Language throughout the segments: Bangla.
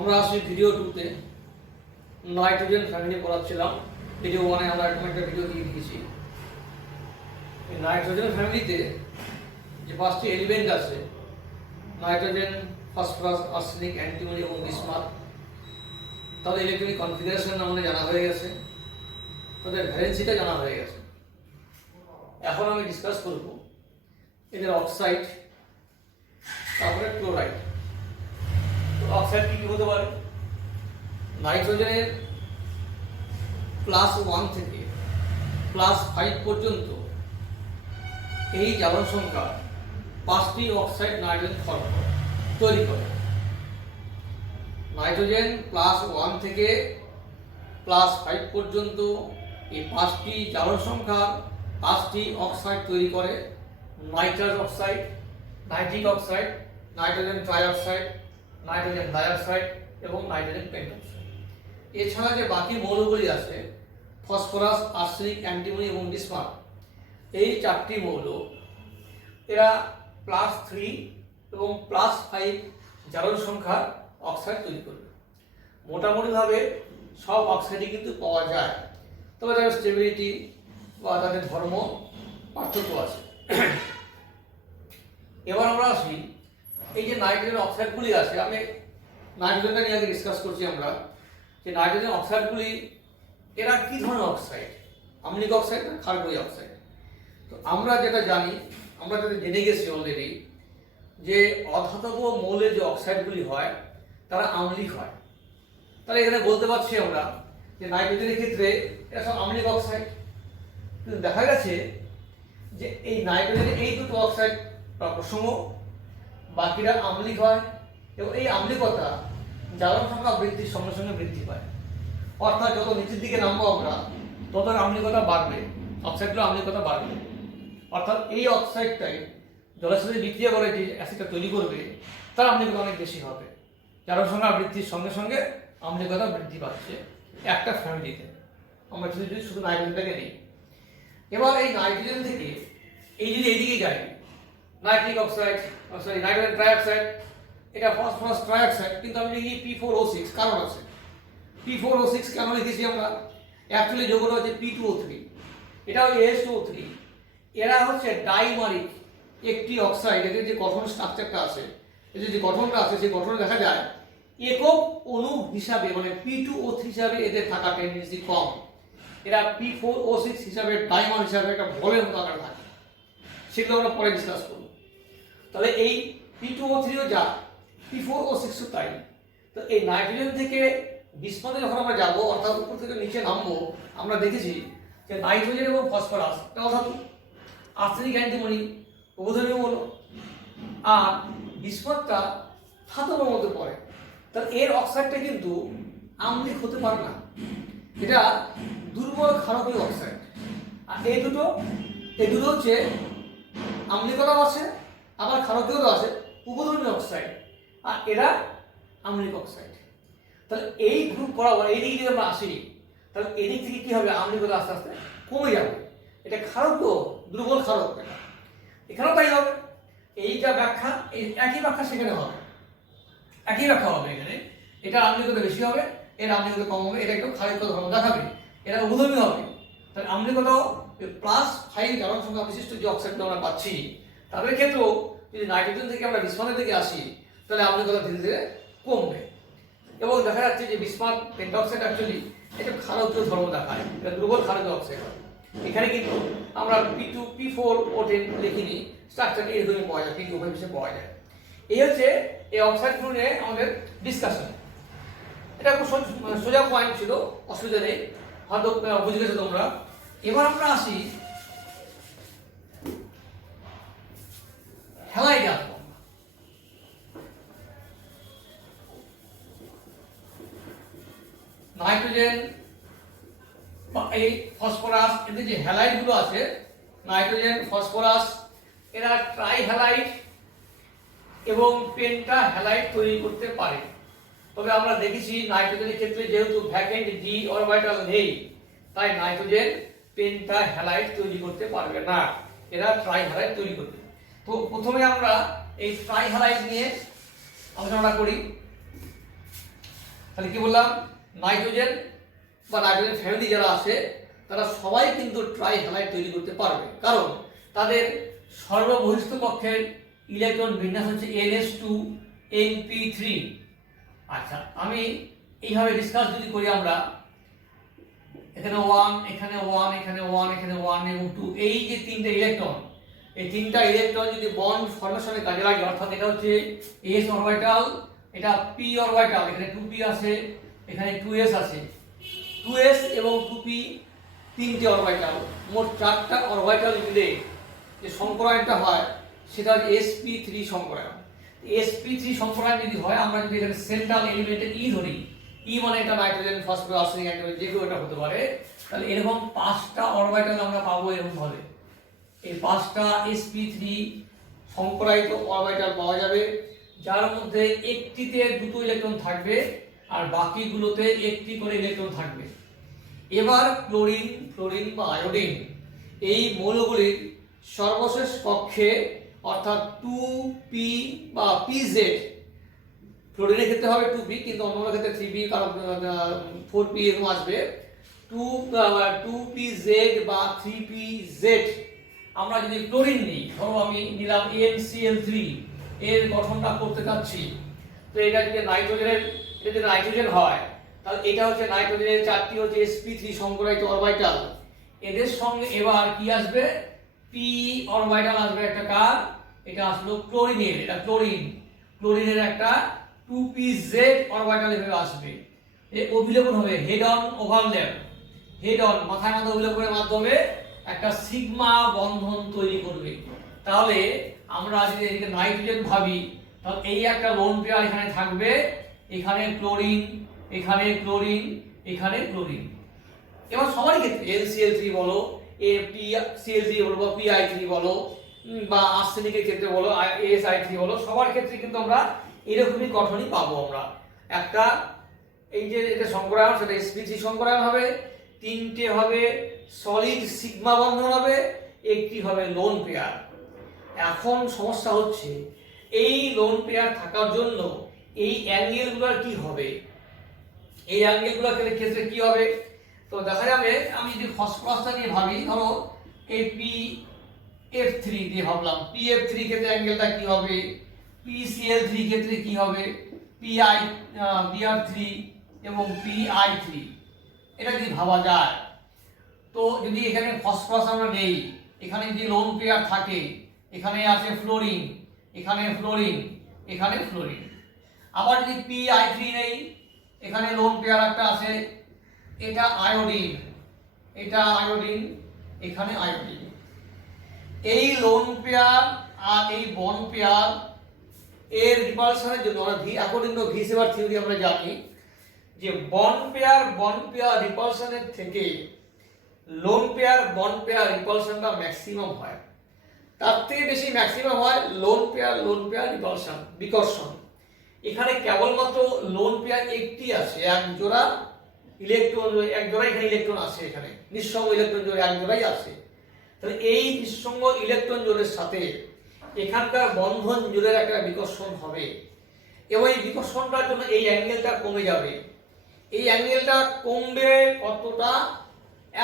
আমরা আসি ভিডিও 2তে নাইট্রোজেন ফ্যামিলি পড়াচ্ছিলাম। ভিডিও 1-এ আমরা এরকম একটা ভিডিও দিয়ে দিয়েছি। এই নাইট্রোজেন ফ্যামিলিতে যে 5টি এলিমেন্ট আছে, নাইট্রোজেন, ফসফরাস, আর্সেনিক, অ্যান্টিমনি এবং বিসমাথ, তাদের ইলেকট্রনিক কনফিগারেশন আমাদের জানা হয়ে গেছে, তাদের ভ্যালেন্সিটা জানা হয়ে গেছে। এখন আমি ডিসকাস করব এদের অক্সাইড, তারপরে ক্লোরাইড। অক্সাইড কি হতে পারে? নাইট্রোজেনের +1 থেকে +5 পর্যন্ত এই জারণ সংখ্যা 5টি অক্সাইড নাইট্রোজেন তৈরি করে। নাইট্রোজেন +1 থেকে +5 পর্যন্ত এই 5টি জারণ সংখ্যা 5টি অক্সাইড তৈরি করে। Nitrous oxide, nitric oxide, nitrogen trioxide, nitrogen dioxide এবং নাইট্রোজেন পেন্টঅক্সাইড। এছাড়া যে বাকি মৌলগুলি আছে, ফসফরাস, আর্সেনিক, অ্যান্টিমনি এবং বিসমাথ, এই 4টি মৌল এরা +3 এবং +5 জারণ সংখ্যার অক্সাইড তৈরি করবে। মোটামুটিভাবে সব অক্সাইডই কিন্তু পাওয়া যায়, তবে তাদের স্টেবিলিটি বা তাদের ধর্ম পার্থক্য আছে। এবার আমরা আসি এই যে নাইট্রোজেন অক্সাইডগুলি আছে, আমি নাইট্রোজেনটা নিয়ে আগে ডিসকাস করছি আমরা, যে নাইট্রোজেন অক্সাইডগুলি এরা কি ধরনের অক্সাইড, আম্লিক অক্সাইড না ক্ষারকীয় অক্সাইড? তো আমরা যেটা জানি, আমরা যেটা জেনে গেছি অলরেডি, যে অধাতব মৌলের যে অক্সাইডগুলি হয় তারা আম্লিক হয়। তাহলে এখানে বলতে পারছি আমরা যে নাইট্রোজেনের ক্ষেত্রে এটা সব আম্লিক অক্সাইড। কিন্তু দেখা গেছে যে এই নাইট্রোজেনের এই দুটো অক্সাইড প্রসঙ্গ, বাকিরা আম্লিক হয় এবং এই আম্লিকতা জারণ সংখ্যা বৃদ্ধির সঙ্গে সঙ্গে বৃদ্ধি পায়। অর্থাৎ যত নিচের দিকে নামবো আমরা তত আম্লিকতা বাড়বে, অক্সাইডগুলো আম্লিকতা বাড়বে। অর্থাৎ এই অক্সাইডটাই জলের সাথে বিক্রিয়া করে যে অ্যাসিডটা তৈরি করবে তার আম্লিকতা অনেক বেশি হবে। জারণ সংখ্যা বৃদ্ধির সঙ্গে সঙ্গে আম্লিকতা বৃদ্ধি পাচ্ছে একটা ফ্যামিলিতে। আমরা যদি শুধু নাইট্রোজেনটাকে নিই, এবার এই নাইট্রোজেন থেকে এই যদি এইদিকে যাই, নাইট্রিক অক্সাইড, নাইট্রোজেন ট্রাইঅক্সাইড, এটা ফসফরাস ট্রাইঅক্সাইড, কিন্তু আমি লিখি P4O6, কারণ আছে। P4O6 কেন লিখেছি আমরা? অ্যাকচুয়ালি যোগটা হচ্ছে P2O3, এটা হচ্ছে S2O3। এরা হচ্ছে ডাইমারিক একটি অক্সাইড। এদের যে গঠন স্ট্রাকচারটা আছে, এদের যে গঠনটা আছে, সেই গঠনে দেখা যায় একক অণু হিসাবে, মানে P2O3 হিসাবে এদের থাকা টেন্ডেন্সি কম। এরা P4O6 হিসাবে, ডাইমার হিসাবে একটা বলের মতো আকারে থাকে। সেগুলো আমরা পরে ডিসকাস করব। তাহলে এই P2O3ও যা, P4O6ও তাই। তো এই নাইট্রোজেন থেকে বিসমাথে যখন আমরা যাব, অর্থাৎ উপর থেকে নিচে নামবো, আমরা দেখেছি যে নাইট্রোজেন এবং ফসফরাস এটা অধাতু, আর্সেনিক, অ্যান্টিমনি উভধর্মীয় মৌল, আর বিসমাথটা ধাতবের মধ্যে পড়ে। তাহলে এর অক্সাইডটা কিন্তু আম্লিক হতে পারে না, এটা দুর্বল ক্ষারকীয় অক্সাইড। আর এই দুটো হচ্ছে আম্লিকতাও আছে আবার ক্ষারকীয়ও আছে, উভধর্মীয় অক্সাইড, আর এরা আম্লিক অক্সাইড। তাহলে এই গ্রুপ বরাবর এই দিকে যদি আমরা আসি, তাহলে এদিক থেকে কি হবে? আম্লিকতা আস্তে আস্তে কমে যাবে। এটা ক্ষারকীয়, দুর্বল ক্ষারক। এটা এখানেও তাই হবে। এইটা ব্যাখ্যা, এই একই ব্যাখ্যা সেখানে হবে, একই ব্যাখ্যা হবে। এখানে এটা আম্লিকতা বেশি হবে, এর আম্লিকতা কম হবে, এটা একটু ক্ষারকীয় ধর্ম দেখাবে, এটা উভধর্মী হবে। তাহলে আম্লিকতাও +5 জারণ সংখ্যা বিশিষ্ট যে অক্সাইডগুলো আমরা পাচ্ছি, তাদের ক্ষেত্রেও যদি নাইট্রোজেন থেকে আমরা বিসমাথের দিকে আসি, তাহলে আম্লিকতা ধীরে ধীরে কমবে। এবং দেখা যাচ্ছে যে বিসমাথ পেন্টঅক্সাইড অ্যাকচুয়ালি এটা ক্ষারকীয় ধর্ম দেখায়, এটা দুর্বল ক্ষারকীয় অক্সাইড হয়। এখানে কিন্তু আমরা P4O10 লিখিনি, স্ট্রাকচারটি এরকমই পাওয়া যায়, P2O5 হিসেবে পাওয়া যায়। এই হচ্ছে এই অক্সাইডগুলো নিয়ে আমাদের ডিসকাশন। এটা খুব সোজা পয়েন্ট ছিল, অসুবিধা নেই, হয়তো বুঝে গেছো তোমরা। এবার আমরা আসি হ্যালাইডে আসবো। নাইট্রোজেন বা এই ফসফরাস, এদের যে হ্যালাইড গুলো আছে, নাইট্রোজেন, ফসফরাস, এরা ট্রাই হ্যালাইড এবং পেন্টা হ্যালাইড তৈরি করতে পারে। তবে আমরা দেখেছি নাইট্রোজেনের ক্ষেত্রে যেহেতু ভ্যাকেন্ট ডি অরবিটাল নেই, তাই নাইট্রোজেন পেন্টা হ্যালাইড তৈরি করতে পারবে না, এরা ট্রাই হ্যালাইড তৈরি করবে। তো প্রথমে আমরা এই ট্রাই হ্যালাইড নিয়ে আলোচনা করি। তাহলে কি বললাম, নাইট্রোজেন বা নাইট্রোজেন ফ্যামিলি যারা আছে তারা সবাই কিন্তু ট্রাই হ্যালাইড তৈরি করতে পারবে, কারণ তাদের সর্ববহিষ্ঠ কক্ষের ইলেকট্রন বিন্যাস হচ্ছে ns2np3। আচ্ছা, আমি এইভাবে ডিসকাস যদি করি আমরা, এখানে 1, এখানে 1, এখানে 1, এখানে 1 এবং 2, এই যে তিনটা ইলেকট্রন, এই তিনটা ইলেকট্রন যদি বন্ড ফর্মেশনে কাজে লাগে, অর্থাৎ এটা হচ্ছে s অরবিটাল, এটা p অরবিটাল, এখানে 2p আছে, এখানে 2s আছে, 2s এবং 2p তিনটে অরবিটাল, মোট 4টা অরবিটাল মিলে যে সংকরায়নটা হয় সেটা হচ্ছে sp3 সংকরায়ন। sp3 সংকরায়ন যদি হয়, আমরা যদি এখানে সেন্ট্রাল এলিমেন্টে e ধরি, e মানে এটা নাইট্রোজেন, ফসফরাস, আর্সেনিক, অ্যান্টিমনি, যে কেউ এটা হতে পারে, তাহলে এরকম 5টা অরবিটাল আমরা পাবো এরকম ভাবে। এই 5টা sp3 সংকরায়িত অরবিটাল পাওয়া যাবে, যার মধ্যে একটিতে 2টো ইলেকট্রন থাকবে আর বাকিগুলোতে একটি করে ইলেকট্রন থাকবে। এবার ক্লোরিন, ফ্লোরিন বা আয়োডিন, এই মৌলগুলির সর্বশেষ কক্ষে অর্থাৎ 2p বা pz, ফ্লোরিনের ক্ষেত্রে হবে 2p, কিন্তু অন্য ক্ষেত্রে 3p, কারণ 4p এরকম আসবে, 2pz বা 3pz। আমরা যদি ক্লোরিন নিই, ধরো আমি নিলাম NCl3, এর গঠনটা করতে চাচ্ছি, তো এটা যদি নাইট্রোজেনের, এটা যদি নাইট্রোজেন হয়, তাহলে এটা হচ্ছে নাইট্রোজেনের 4টি হচ্ছে sp3 সংকরায়িত অরবিটাল, এদের সঙ্গে এবার কি আসবে, p অরবিটাল আসবে একটা, কার, এটা আসলো ক্লোরিনের, এটা ক্লোরিন, ক্লোরিনের একটা 2pz অরবিটাল এভাবে আসবে, এই অভিলেপন হবে head on overlap, head on মাথায় মাথায় অভিলেপনের মাধ্যমে একটা সিগমা বন্ধন তৈরি করবে। তাহলে আমরা যদি এদিকে নাইট্রোজেন ভাবি, তাহলে এই একটা লোন পেয়ার এখানে থাকবে, এখানে ক্লোরিন, এখানে ক্লোরিন, এখানে ক্লোরিন। এবার সবার ক্ষেত্রে NCl3 বলো, PCl3 বলো বা PI3 বলো, বা আর্সেনিকের ক্ষেত্রে বলো ASI3 বলো, সবার ক্ষেত্রে কিন্তু আমরা এরকমই গঠনই পাবো আমরা। একটা এই যে এটা সংকরায়ন, সেটা sp3 সংকরায়ন হবে, 3টে হবে সলিড সিগমা বন্ধন হবে, একটি হবে লোন পেয়ার। এখন সমস্যা হচ্ছে এই লোন পেয়ার থাকার জন্য এই অ্যাঙ্গেলগুলোর কি হবে, এই অ্যাঙ্গেলগুলোর ক্ষেত্রে কি হবে, তো দেখা যাবে আমি যদি ফসফরাসটা নিয়ে ভাবি, ধরো এই pf3 দিয়ে ভাবলাম, pf3 ক্ষেত্রে অ্যাঙ্গেলটা কি হবে, pcl3 ক্ষেত্রে কি হবে, br3 এবং pi3, এটা যদি ভাবা যায়, তো যদি এখানে ফসফরাস আমরা নেই, এখানে যদি লোন পেয়ার থাকে, এখানে আছে ফ্লোরিন, এখানে ফ্লোরিন, এখানে ফ্লোরিন, আবার যদি pi3 নেই, এখানে লোন পেয়ার একটা আছে, এটা আয়োডিন, এটা আয়োডিন, এখানে আয়োডিন। এই লোন পেয়ার আর এই বন্ড পেয়ার এর রিপালশনের জন্য আমরা অ্যাকর্ডিং টু ভিসেভার থিওরি আমরা জানি যে বন্ড পেয়ার রিপালশনের থেকে লোন পেয়ার বন্ড পেয়ার রিপালশনটা ম্যাক্সিমাম হয়, তার থেকে বেশি ম্যাক্সিমাম হয় লোন পেয়ার রিপালশন, বিকর্ষণ। এখানে কেবলমাত্র লোন পেয়ার একটি আছে, এক জোড়া ইলেকট্রন, এক জোড়া এখানে ইলেকট্রন আছে, এখানে নিঃসঙ্গ ইলেকট্রন জোড়া এক জোড়াই আছে। তাহলে এই নিঃসঙ্গ ইলেকট্রন জোড়ের সাথে এখানকার বন্ধন জোড়ের একটা বিকর্ষণ হবে, এবং এই বিকর্ষণটার জন্য এই অ্যাঙ্গেলটা কমে যাবে। এই অ্যাঙ্গেলটা কমবে কতটা,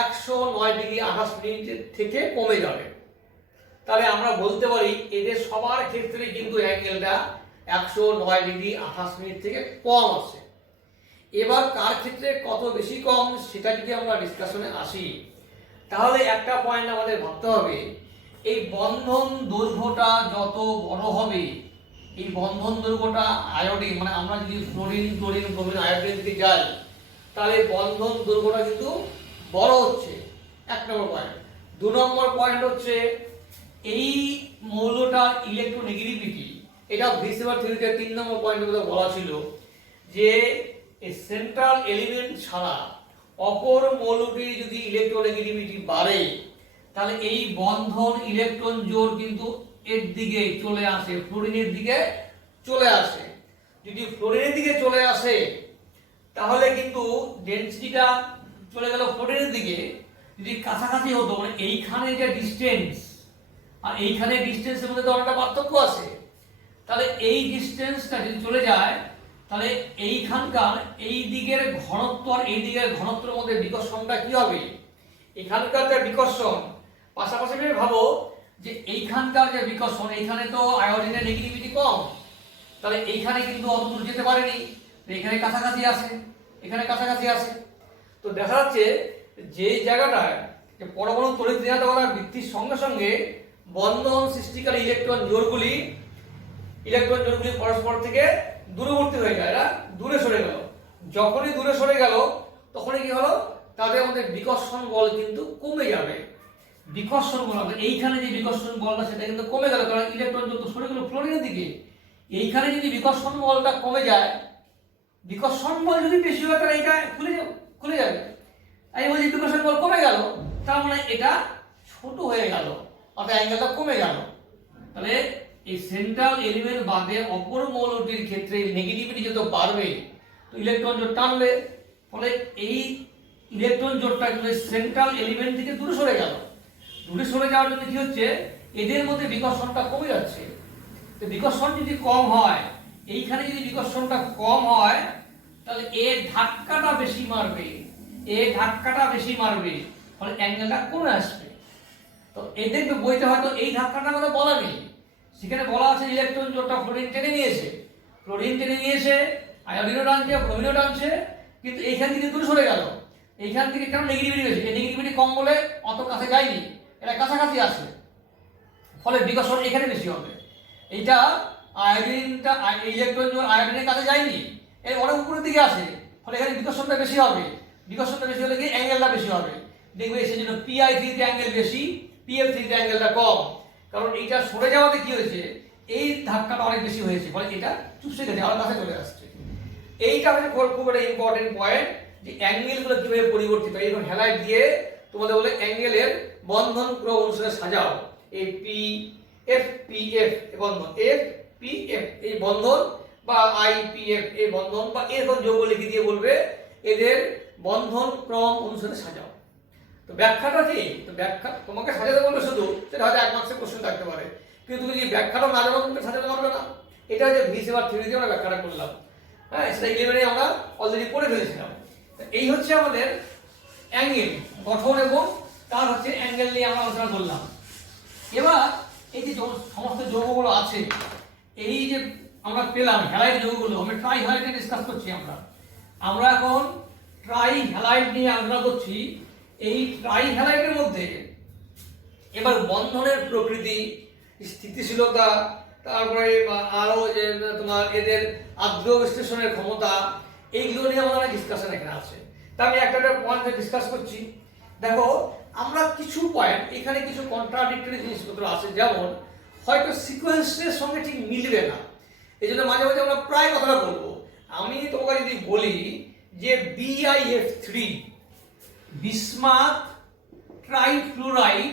109 ডিগ্রি 28 মিনিট থেকে কমে যাবে। তাহলে আমরা বলতে পারি এদের সবার ক্ষেত্রে কিন্তু অ্যাঙ্গেলটা 109 ডিগ্রি 28 মিনিট থেকে কম আছে। এবার কার ক্ষেত্রে কত বেশি কম সেটা যদি আমরা ডিসকাশনে আসি, তাহলে একটা পয়েন্ট আমাদের ভাবতে হবে, এই বন্ধন দৈর্ঘ্যটা যত বড় হবে, এই বন্ধন দৈর্ঘ্যটা আয়োডিন, মানে আমরা যদি ফ্লোরিন, ক্লোরিন, ব্রোমিন, আয়োডিন দিকে যাই, তাহলে বন্ধন দৈর্ঘ্যটা কিন্তু বড় হচ্ছে, এক নম্বর পয়েন্ট। 2 নম্বর পয়েন্ট হচ্ছে এই মৌলটার ইলেকট্রোনেগেটিভিটি, এটা ভিসেভার থিওরিতে 3 নম্বর পয়েন্টের মধ্যে বলা ছিল যে এই সেন্ট্রাল এলিমেন্ট ছাড়া অপর মৌলটির যদি ইলেকট্রোনেগেটিভিটি বাড়ে, তাহলে এই বন্ধন ইলেকট্রন জোড় কিন্তু এর দিকে চলে আসে, ফ্লোরিনের দিকে চলে আসে। যদি ফ্লোরিনের দিকে চলে আসে তাহলে কিন্তু ডেনসিটিটা চলে গেল ফ্লোরিনের দিকে। যদি কাছাকাছি হতো, মানে এইখানে যে ডিসটেন্স আর এইখানে ডিসটেন্সের মধ্যে তো অনেকটা পার্থক্য আছে, তাহলে এই ডিসটেন্সটা যদি চলে যায়, তাহলে এইখানকার এই দিকের ঘনত্ব আর এই দিকের ঘনত্বের মধ্যে বিকর্ষণটা কি হবে? এখানকার যে বিকর্ষণ, পাশাপাশি ভাবো যে এইখানকার যে বিকর্ষণ, এইখানে তো আয়োডিনের নেগেটিভিটি কম, তাহলে এইখানে কিন্তু অত দূর যেতে পারেনি, এখানে কাছাকাছি আছে, এখানে কাছাকাছি আছে। তো দেখা যাচ্ছে যে জায়গাটায় যে পরমাণু তড়িৎ ঋণাত্মকতা বৃদ্ধির সঙ্গে সঙ্গে বন্ধন সৃষ্টিকারী ইলেকট্রন জোড়গুলি পরস্পর থেকে দূরবর্তী হয়ে যায়, এরা দূরে সরে গেল। যখনই দূরে সরে গেল তখনই কি হলো, তাদের মধ্যে বিকর্ষণ বল কিন্তু কমে যাবে। বিকর্ষণ বল হবে এইখানে যে বিকর্ষণ বলটা সেটা কিন্তু কমে গেল, কারণ ইলেকট্রন যত সরে গেল ফ্লোরিনের দিকে। এইখানে যদি বিকর্ষণ বলটা কমে যায়, বিকর্ষণ বল যদি বেশি হয় তাহলে এটা খুলে যাবে। আমি বলছি বিকর্ষণ বল কমে গেল, তার মানে এটা ছোট হয়ে গেল, অর্থাৎ অ্যাঙ্গেলটা কমে গেল। তাহলে এই সেন্ট্রাল এলিমেন্ট বাদে অপর মৌলটির ক্ষেত্রে নেগেটিভিটি যত বাড়বে তো ইলেকট্রন জোট টানবে, ফলে এই ইলেকট্রন জোটটা কিন্তু সেন্ট্রাল এলিমেন্ট থেকে দূরে সরে গেল। দূরে সরে যাওয়ার জন্য কি হচ্ছে, এদের মধ্যে বিকর্ষণটা কমে যাচ্ছে। তো বিকর্ষণ যদি কম হয়, এইখানে যদি বিকর্ষণটা কম হয় তাহলে এর ধাক্কাটা বেশি মারবে, ফলে অ্যাঙ্গেলটা কমে আসবে। তো এদের বইতে হয়তো এই ধাক্কাটা কথা বলা নেই, সেখানে বলা আছে ইলেকট্রন জোটটা ফ্লোরিন টেনে নিয়েছে, আয়োডিনও টানছে, ব্রোমিনও টানছে, কিন্তু এইখান থেকে দূরে সরে গেল। এইখান থেকে কেন নেগেটিভিটি বেশি, এই নেগেটিভিটি কম বলে অত কাছে যায়নি, এটা কাছাকাছি আছে, ফলে বিকর্ষণ এখানে বেশি হবে। এইটা আয়োডিনটা ইলেকট্রন জোট আয়োডিনের কাছে যায়নি, এই অনেক উপরের দিকে আছে, ফলে এখানে বিকর্ষণটা বেশি হবে। বিকর্ষণটা বেশি হলে কি অ্যাঙ্গেলটা বেশি হবে, দেখবে সেই জন্য PI3 তে অ্যাঙ্গেল বেশি, PF3 তে অ্যাঙ্গেলটা কম, কারণ এইটা সরে যাওয়াতে কি হয়েছে, এই ধাক্কাটা অনেক বেশি হয়েছে, ফলে এটা চুপসে গেছে, আমার কাছে চলে আসছে। এইটা হচ্ছে খুব একটা ইম্পর্টেন্ট পয়েন্ট, যে অ্যাঙ্গেলগুলো কিভাবে পরিবর্তিত হয়। এরকম হ্যালাইট দিয়ে তোমাদের বলে অ্যাঙ্গেলের বন্ধন ক্রম অনুসারে সাজাও। এই PF বন্ধন, FPF এই বন্ধন, বা IPF এই বন্ধন, বা এরকম যোগ লিখে দিয়ে বলবে এদের বন্ধন ক্রম অনুসারে সাজাও। তো ব্যাখ্যাটা কি, তো ব্যাখ্যা তোমাকে সাজাতে বলবে শুধু, সেটা হয়তো 1 মার্কসের কোশ্চেন থাকতে পারে, কিন্তু তুমি যদি ব্যাখ্যাটা না জানো তুমি সাজাতে পারবে না। এটা যে ভিসিবার থিওরি দিয়ে আমরা ব্যাখ্যাটা করলাম, হ্যাঁ, সেটা 11-এ আমরা অলরেডি পড়ে ফেলেছিলাম। এই হচ্ছে আমাদের অ্যাঙ্গেল গঠন এবং তার হচ্ছে অ্যাঙ্গেল নিয়ে আমরা আলোচনা করলাম। এবার এই যে সমস্ত যৌগগুলো আছে, এই যে আমরা পেলাম হ্যালাইড যৌগগুলো, আমরা ট্রাই হ্যালাইড ডিসকাস করছি। আমরা এখন ট্রাই হ্যালাইড নিয়ে আলোচনা করছি। এই ট্রাই হ্যালাইডের মধ্যে এবার বন্ধনের প্রকৃতি, স্থিতিশীলতা, তারপরে আরো যে তোমার এদের আদ্র বিশ্লেষণের ক্ষমতা, এইগুলো নিয়ে আমাদের ডিসকাশন এখানে আছে। তা আমি একটা পয়েন্ট ডিসকাস করছি। দেখো, আমরা কিছু পয়েন্ট এখানে কিছু কন্ট্রাডিক্টরি জিনিসপত্র আছে, যেমন হয়তো সিকোয়েন্সের সঙ্গে ঠিক মিলবে না, এই জন্য মাঝে মাঝে আমরা প্রায় কথাটা বলবো। আমি তোমাকে যদি বলি যে BiF3 বিসমাথ ট্রাইফ্লুরাইড,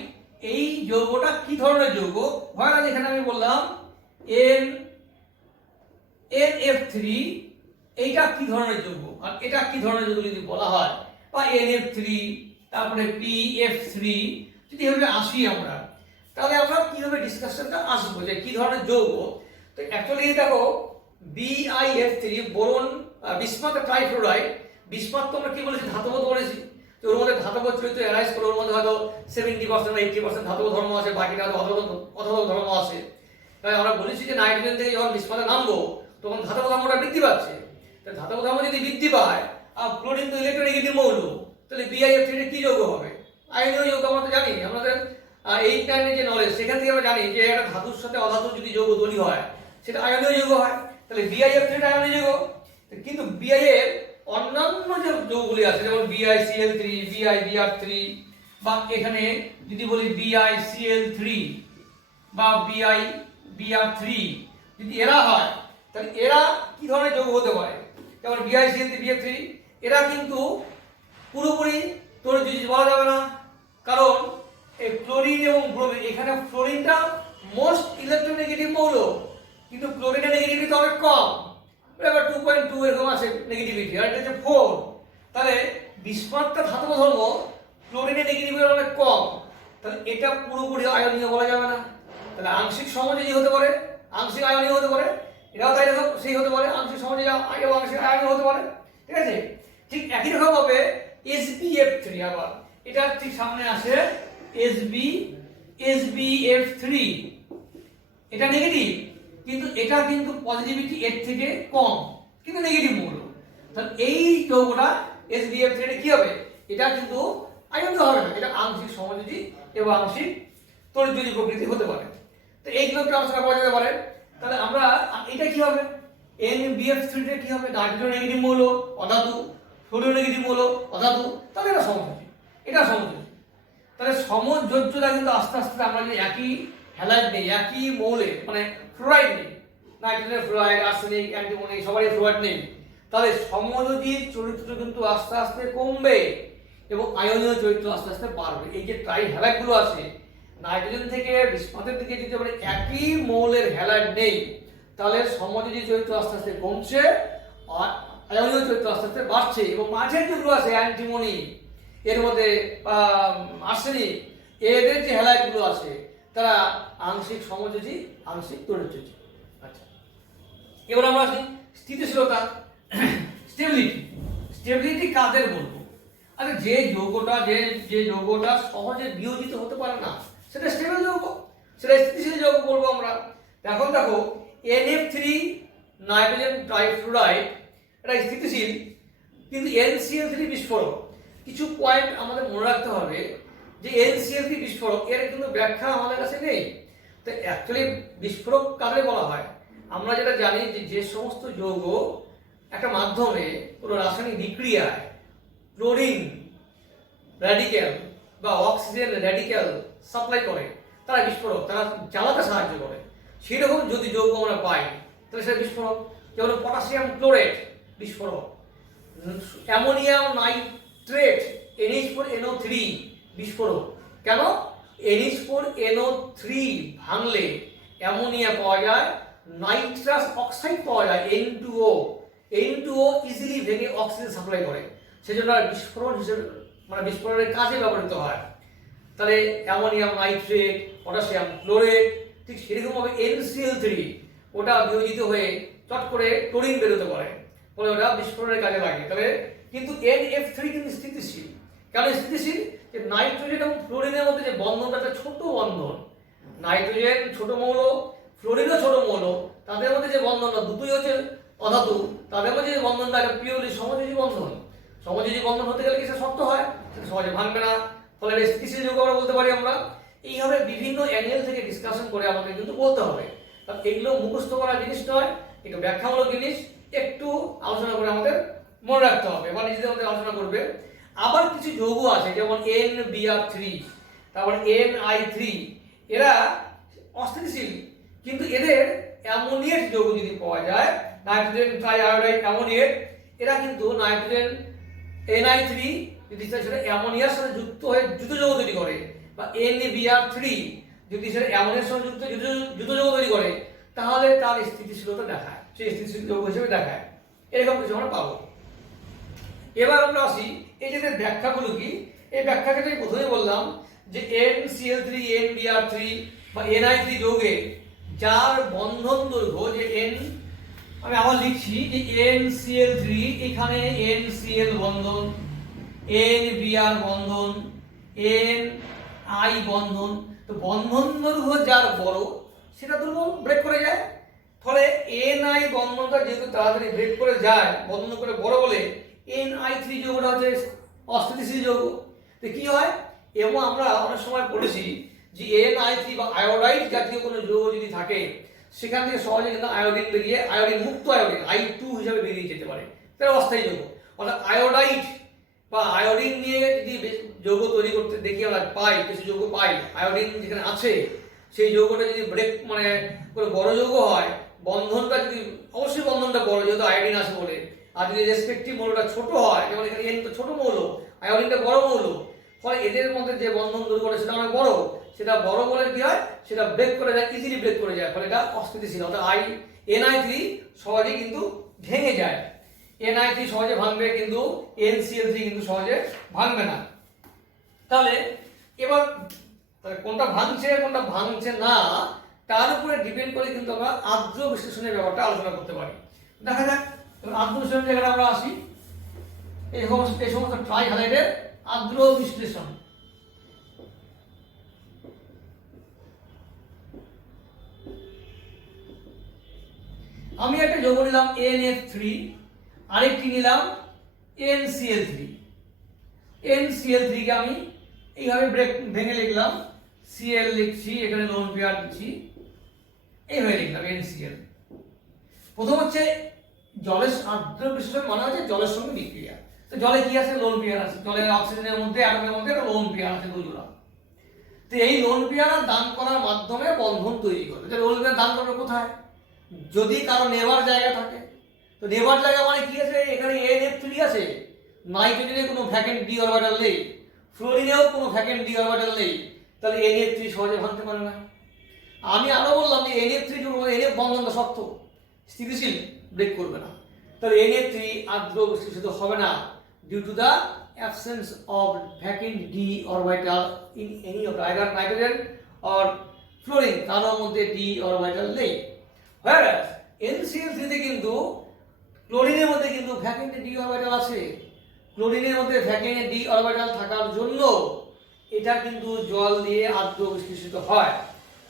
এই যৌগটা কি ধরনের যৌগ, হয় না, এখানে আমি বললাম NF3, এইটা কি ধরনের যৌগ, আর এটা কি ধরনের যৌগ যদি বলা হয়, বা NF3, তারপরে PF3, যদি এভাবে আসি আমরা, তাহলে আমরা কিভাবে ডিসকাশনটা আসবো যে কি ধরনের যৌগ। তো অ্যাকচুয়ালি দেখো, BiF3 boron bismuth trifluoride, bismuth তো আমরা কি বলেছি, ধাতব বলেছি। তো ওর মধ্যে ধাতব চরিত্র অ্যানালাইজ করে ওর মধ্যে হয়তো 70% বা 80% ধাতব ধর্ম আছে, বাকিটা অধাতব ধর্ম আছে। তাই আমরা বলেছি যে নাইট্রোজেন থেকে যখন বিসমাথে নামবো তখন ধাতব ধর্মটা বৃদ্ধি পাচ্ছে। তাই ধাতব ধর্ম যদি বৃদ্ধি পায়, আর ক্লোরিন তো ইলেকট্রোনেগেটিভ মৌল, তাহলে BiF3 কি যৌগ হবে, আয়নীয় যৌগ। আমরা তো জানি, আমাদের 8-9 যে নলেজ, সেখান থেকে আমরা জানি যে একটা ধাতুর সাথে অধাতুর যদি যৌগ তৈরি হয় সেটা আয়নীয় যৌগ হয়, তাহলে BiF3 আয়নীয় যৌগ। কিন্তু Bi এর অন্যান্য যে যৌগগুলি আছে, যেমন BiCl3, BiBr3, বা এখানে যদি বলি BiCl3 বা BiBr3, যদি এরা হয় তাহলে এরা কি ধরনের যৌগ হতে পারে, যেমন BiCl3, BF3, এরা কিন্তু পুরোপুরি তড়িৎ যুজি বলা যাবে না, কারণ এই ক্লোরিন এবং ব্রোমিন, এখানে ফ্লোরিনটা মোস্ট ইলেকট্রোনেগেটিভ মৌল, কিন্তু ক্লোরিনের নেগেটিভিটি তো অনেক কম, এবার 2.2 এরকম আছে নেগেটিভিটি, আর এটা হচ্ছে 4। তাহলে বিসমাথটা ধাতব ধর্ম, ক্লোরিনের নেগেটিভিটি অনেক কম, তাহলে এটা পুরোপুরি আয়নীয় বলা যাবে না। তাহলে আংশিক সমযোজী হতে পারে, আংশিক আয়নীয় হতে পারে, এটাও তাই রকম সেই হতে পারে, আংশিক সহযোগী এবং আংশিক আয়নীয় হতে পারে, ঠিক আছে। ঠিক একই রকম হবে SbF3, আবার এটা ঠিক সামনে আসে SbF3, এটা নেগেটিভ, কিন্তু এটা কিন্তু পজিটিভিটি এর থেকে কম, কিন্তু নেগেটিভ মৌল। তাহলে এই যৌগটা SbF3 কি হবে, এটা কিন্তু আয়নীয় হবে না, এটা আংশিক সমযোজী এবং আংশিক তড়িৎযোজী প্রকৃতি হতে পারে। তো এইগুলো একটু আলোচনা করা যেতে পারে। তাহলে আমরা এটা কি হবে, NbF3 টা কি হবে, নাইট্রোজেন নেগেটিভ মৌল অধাতু, সোডিয়াম নেগেটিভ মৌল অধাতু, তাহলে এটা সমযোজী, এটা সমযোজী। তাহলে সমযোজ্যতা কিন্তু আস্তে আস্তে আমরা যে একই হ্যালাইড নেই, একই মৌলে মানে ফ্লোরাইড নেই, নাইট্রোজেন ফ্লোরাইড, আর্সেনিক, অ্যান্টিমনি সবারই ফ্লোরাইড নেই, তাহলে সমযোজী চরিত্র কিন্তু আস্তে আস্তে কমবে এবং আয়নীয় চরিত্র আস্তে আস্তে বাড়বে। এই যে ট্রাই হ্যালাইড গুলো আছে, নাইট্রোজেন থেকে বিস্মাতের দিকে যদি আমরা একই মৌলের হ্যালাইড নেই, তাহলে সমযোজী চরিত্র আস্তে আস্তে কমছে আর আয়নীয় চরিত্র আস্তে আস্তে বাড়ছে। এবং মাঝের যেগুলো আছে অ্যান্টিমনি, এর মধ্যে আর্সেনিক, এদের যে হ্যালাইড গুলো আছে তারা আংশিক সমযোজী, আংশিক তড়িৎযোজী। আচ্ছা, এবার আমরা আসি স্থিতিশীলতা, স্টেবিলিটি। স্টেবিলিটি কাদের বলবো? আচ্ছা, যে যৌগটা সহজে বিয়োজিত হতে পারে না সেটা স্টেবল যৌগ, সেটা স্থিতিশীল যৌগ বলবো আমরা। এখন দেখো NF3 নাইট্রোজেন ট্রাইফ্লোরাইড এটা স্থিতিশীল, কিন্তু NCl3 বিস্ফোরক। কিছু পয়েন্ট আমাদের মনে রাখতে হবে যে NCl3 বিস্ফোরক এর কিন্তু ব্যাখ্যা আমাদের কাছে নেই। তো অ্যাকচুয়ালি বিস্ফোরক কাদের বলা হয়? আমরা যেটা জানি যে সমস্ত যৌগ একটা মাধ্যমে কোনো রাসায়নিক বিক্রিয়ায় ক্লোরিন র্যাডিক্যাল বা অক্সিজেন র্যাডিক্যাল সাপ্লাই করে, তারা বিস্ফোরক, তারা জ্বালাতে সাহায্য করে। সেই রকম যদি যৌগ আমরা পাই তাহলে সেটা বিস্ফোরক। যেমন পটাশিয়াম ক্লোরেট বিস্ফোরক, অ্যামোনিয়াম নাইট্রেট NH4NO3 বিস্ফোরক। কেন? NH4NO3 ভাঙলে অ্যামোনিয়া পাওয়া যায়, নাইট্রাস অক্সাইড পাওয়া যায় N2O ইজিলি ভেঙে অক্সিজেন সাপ্লাই করে, সেজন্য বিস্ফোরণ হিসেবে মানে বিস্ফোরণের কাজে ব্যবহৃত হয়। তাহলে অ্যামোনিয়াম নাইট্রেট, পটাশিয়াম ক্লোরেট, ঠিক সেরকমভাবে NCl3 ওটা বিয়োজিত হয়ে চট করে ক্লোরিন বেরোতে পারে, ফলে ওটা বিস্ফোরণের কাজে লাগে। তাহলে কিন্তু NF3 কিন্তু স্থিতিশীল। কেন স্থিতিশীল? যে নাইট্রোজেন এবং ফ্লোরিনের মধ্যে যে বন্ধনটা একটা ছোট বন্ধন, নাইট্রোজেন ছোট মৌল, ফ্লোরিনও ছোট মৌল, তাদের মধ্যে যে বন্ধনটা, দুটোই হচ্ছে অধাতু, তাদের মধ্যে যে বন্ধনটা একটা পিওরলি সমযোজী বন্ধন। সমযোজী বন্ধন হতে গেলে কি সেটা শক্ত হয়, সেটা সহজে ভাঙবে না, ফলে স্থিতিশীল যৌগ আমরা বলতে পারি আমরা। এইভাবে বিভিন্ন অ্যাঙ্গেল থেকে ডিসকাশন করে আমাদের কিন্তু বলতে হবে। এগুলো মুখস্থ করা জিনিস নয়, একটু ব্যাখ্যামূলক জিনিস, একটু আলোচনা করে আমাদের মনে রাখতে হবে বা নিজেদের মধ্যে আলোচনা করবে। আবার কিছু যৌগ আছে যেমন NBr3, তারপর Ni3, এরা অস্থিতিশীল, কিন্তু এদের অ্যামোনিয়েট যৌগ যদি পাওয়া যায়, নাইট্রোজেন ট্রাইআয়োডাইড অ্যামোনিয়েট, এরা কিন্তু নাইট্রোজেন Ni3 যদি সেটা অ্যামোনিয়ার সাথে যুক্ত হয়ে যুত যৌগ তৈরি করে, বা NBr3 যদি সেটা অ্যামোনিয়ার সাথে যুক্ত যুত যৌগ তৈরি করে, তাহলে তার স্থিতিশীলতা দেখায়, সেই স্থিতিশীল যৌগ হিসেবে দেখায়। এরকম কিছু আমরা পাবো। এবার আমরা আসি এই যে ব্যাখ্যাগুলো কি। এই ব্যাখ্যাকে আমি প্রথমেই বললাম যে NCl3, NBr3 বা Ni3 যৌগে যার বন্ধন দৈর্ঘ্য যে আমি আবার লিখছি যে NCl3, এখানে NCl বন্ধন, NBr বন্ধন, Ni বন্ধন। তো বন্ধন দৈর্ঘ্য যার বড় সেটা দুর্বল, ব্রেক করে যায়। ফলে Ni বন্ধনটা যেহেতু তাড়াতাড়ি ব্রেক করে যায়, বন্ধন করে বড় বলে Ni3 যৌগটা হচ্ছে অস্থিতিশীল যৌগ। তো কি হয়, এবং আমরা অনেক সময় পড়েছি যে Ni3 বা আয়োডাইড জাতীয় কোনো যৌগ যদি থাকে, সেখান থেকে সহজে কিন্তু আয়োডিন বেরিয়ে, আয়োডিন মুক্ত আয়োডিন I2 হিসাবে বেরিয়ে যেতে পারে, তার অস্থায়ী যৌগ। অর্থাৎ আয়োডাইড বা আয়োডিন নিয়ে যদি যৌগ তৈরি করতে দেখি আমরা পাই, কিছু যৌগ পাই, আয়োডিন যেখানে আছে সেই যৌগটা যদি ব্রেক মানে কোনো বড় যৌগ হয়, বন্ধনটা যদি অবশ্যই বন্ধনটা বড়, যেহেতু আয়োডিন আছে বলে, আর যদি রেসপেক্টিভ মৌলটা ছোট হয়, যেমন এখানে N তো ছোট মৌল, আয়োডিনটা বড় মৌল, ফলে এদের মধ্যে যে বন্ধন দৈর্ঘ্য সেটা অনেক বড়, সেটা বড় বলে কি হয়, সেটা ব্রেক করে যায়, ইজিলি ব্রেক করে যায়, ফলে এটা অস্থিতিশীল। অর্থাৎ Ni3 সহজেই কিন্তু ভেঙে যায়, Ni3 সহজে ভাঙবে, কিন্তু NCl3 কিন্তু সহজে ভাঙবে না। তাহলে এবার কোনটা ভাঙছে কোনটা ভাঙছে না তার উপরে ডিপেন্ড করে কিন্তু আমরা আর্দ্র বিশ্লেষণের ব্যাপারটা আলোচনা করতে পারি। দেখা যাক আর্দ্র বিশ্লেষণের জায়গাটা আমরা আসি। এই সমস্ত ট্রাই হ্যালাইডের আর্দ্র বিশ্লেষণ। আমি একটা যৌগ নিলাম NF3, আরেকটি নিলাম NCl3। NCl3 কে আমি এইভাবে ভেঙে লিখলাম, Cl লিখছি, এখানে লোন পেয়ার দিচ্ছি, এইভাবে লিখলাম NCl। প্রথম হচ্ছে জলের আর্দ্র বিশ্লেষণ মানে হচ্ছে জলের সঙ্গে বিক্রিয়া। তো জলে কি আছে? লোন পেয়ার আছে। জলের অক্সিজেনের মধ্যে অ্যাটমের মধ্যে একটা লোন পেয়ার আছে, দুজোড়া। তো এই লোন পেয়ার দান করার মাধ্যমে বন্ধন তৈরি করে। লোন পেয়ার দান করবে কোথায়? যদি কারো নেবার জায়গা থাকে। তো নেবার জায়গা মানে কি আছে? এখানে NF3 আছে, নাইট্রোজেনে কোনো ভ্যাকেন্ট ডি অরবিটাল নেই, ফ্লোরিনেও কোনো ভ্যাকেন্ট ডি অরবিটাল নেই, তাহলে NF3 সহজে ভাঙতে পারে না। আমি আরো বললাম যে NF3 NF বন্ধনটা শক্ত, স্থিতিশীল, ব্রেক করবে না। তাহলে NF3 আর্দ্র বিশ্লেষিত হবে না due to the absence of vacant D orbital in any of either nitrogen or fluorine, কারোর মধ্যে ডি অরবিটাল নেই। Whereas NCl3 তে কিন্তু ক্লোরিনের মধ্যে কিন্তু ভ্যাকেন্ট ডি অরবিটাল আছে। ক্লোরিনের মধ্যে ভ্যাকেন্ট ডি অরবিটাল থাকার জন্য এটা কিন্তু জল দিয়ে আর্দ্র বিশ্লেষিত হয়।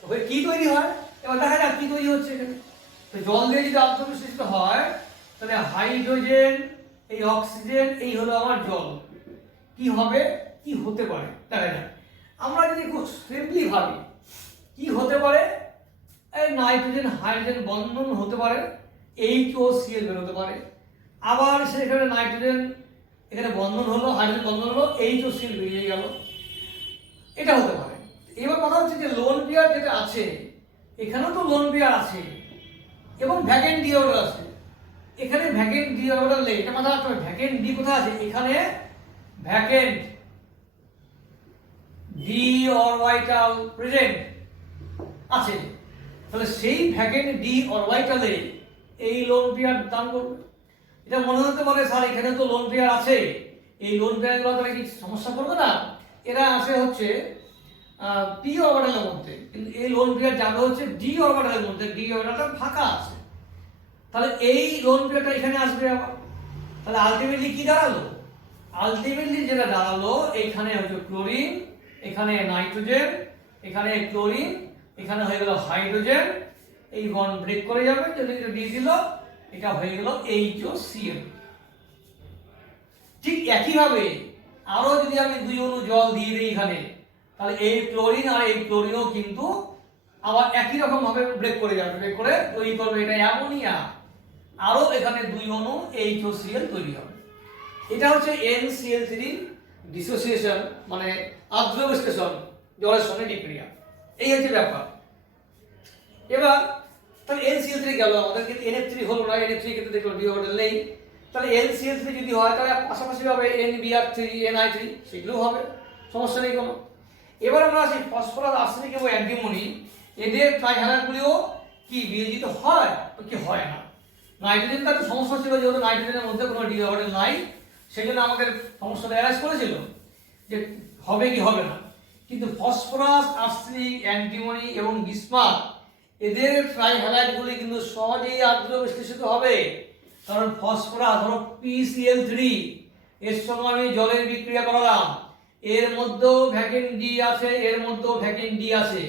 তবে কি তৈরি হয় এবার দেখা যাক কি তৈরি হচ্ছে এখানে। তো জল দিয়ে যদি আর্দ্র বিশ্লেষিত হয় তাহলে হাইড্রোজেন, এই অক্সিজেন, এই হলো আমার জল। কি হবে, কি হতে পারে দেখা যাক। আমরা যদি খুব সিম্পলি ভাবি কি হতে পারে, এই নাইট্রোজেন হাইড্রোজেন বন্ধন হতে পারে, HOCl বেরোতে পারে। আবার সেখানে নাইট্রোজেন এখানে বন্ধন হলো, হাইড্রোজেন বন্ধন হলো, HOCl বেরিয়ে গেল, এটা হতে পারে। এবার কথা হচ্ছে যে লোন পেয়ার যেটা আছে, এখানেও তো লোন পেয়ার আছে এবং ভ্যাকেন্ট ডি অরবিটাল আছে। এখানে ভ্যাকেন্ট ডি অরবিটাল নেই, এটা মাথায় রাখতে হবে। ভ্যাকেন্ট ডি কোথায় আছে? এখানে ভ্যাকেন্ট ডি অরবিটাল প্রেজেন্ট আছে। তাহলে সেই ভ্যাকেন্ট ডি অরবিটালে এই লোন পেয়ার দান করবে। এটা মনে হতে পারে স্যার এখানে তো লোন পেয়ার আছে, এই লোন পেয়ারগুলো তাহলে কি সমস্যা করবে না? এরা আসে হচ্ছে পি অরবিটালের মধ্যে, কিন্তু এই লোন পেয়ার যাবে হচ্ছে ডি অরবিটালের মধ্যে, ডি অরবিটালটা ফাঁকা আছে। তাহলে এই লোন পেয়ারটা এখানে আসবে আবার। তাহলে আলটিমেটলি কি দাঁড়ালো? আলটিমেটলি যেটা দাঁড়ালো, এখানে হচ্ছে ক্লোরিন, এখানে নাইট্রোজেন, এখানে ক্লোরিন, এখানে হয়ে গেল হাইড্রোজেন, এই বন্ড ব্রেক করে যাবে, যদি এটা দিয়ে দিল, এটা হয়ে গেল HOCl। ঠিক একইভাবে আরো যদি আমি 2 অণু জল দিয়ে দিই এখানে, তাহলে এই ক্লোরিন আর এই ক্লোরিনও কিন্তু আবার একই রকম ভাবে ব্রেক করে যাবে, ব্রেক করে তৈরি করবে এটা অ্যামোনিয়া। আরো এখানে 2 অণু HOCl তৈরি হবে। এটা হচ্ছে NCl3 ডিসোসিয়েশন, মানে আর্দ্র বিশ্লেষণ, জলের সঙ্গে বিক্রিয়া। এই হচ্ছে ব্যাপার। এবার তাহলে NCl3 গেল আমাদের, কিন্তু NF3 হলো না। NF3 কিন্তু দেখলো ডি অরবিটাল নেই। তাহলে NCl3 যদি হয় তাহলে পাশাপাশি হবে NBr3, NI3, সেগুলো হবে, সমস্যা নেই কোনো। এবার আমরা আসি ফসফরাস, আর্সেনিক এবং অ্যান্টিমনি, এদের ট্রাইহ্যালাইডগুলিও কি বিয়োজিত হয় কি হয় না? নাইট্রোজেনটা তো সমস্যা ছিল, যেহেতু নাইট্রোজেনের মধ্যে কোনো ডি অরবিটাল নাই, সেজন্য আমাদের সমস্যাটা অ্যারাইজ করেছিল যে হবে কি হবে না। কিন্তু ফসফরাস, আর্সেনিক, অ্যান্টিমনি এবং বিসমাথ, এদের ট্রাইহ্যালাইডগুলি কিন্তু সহজেই আর্দ্র বিশ্লেষিত হবে। কারণ ফসফরাস ধরো PCl3, এর সঙ্গে আমি জলের বিক্রিয়া করালাম, এর মধ্যেও ভ্যাকেন্ট ডি আছে, এর মধ্যেও ভ্যাকেন্ট ডি আছে,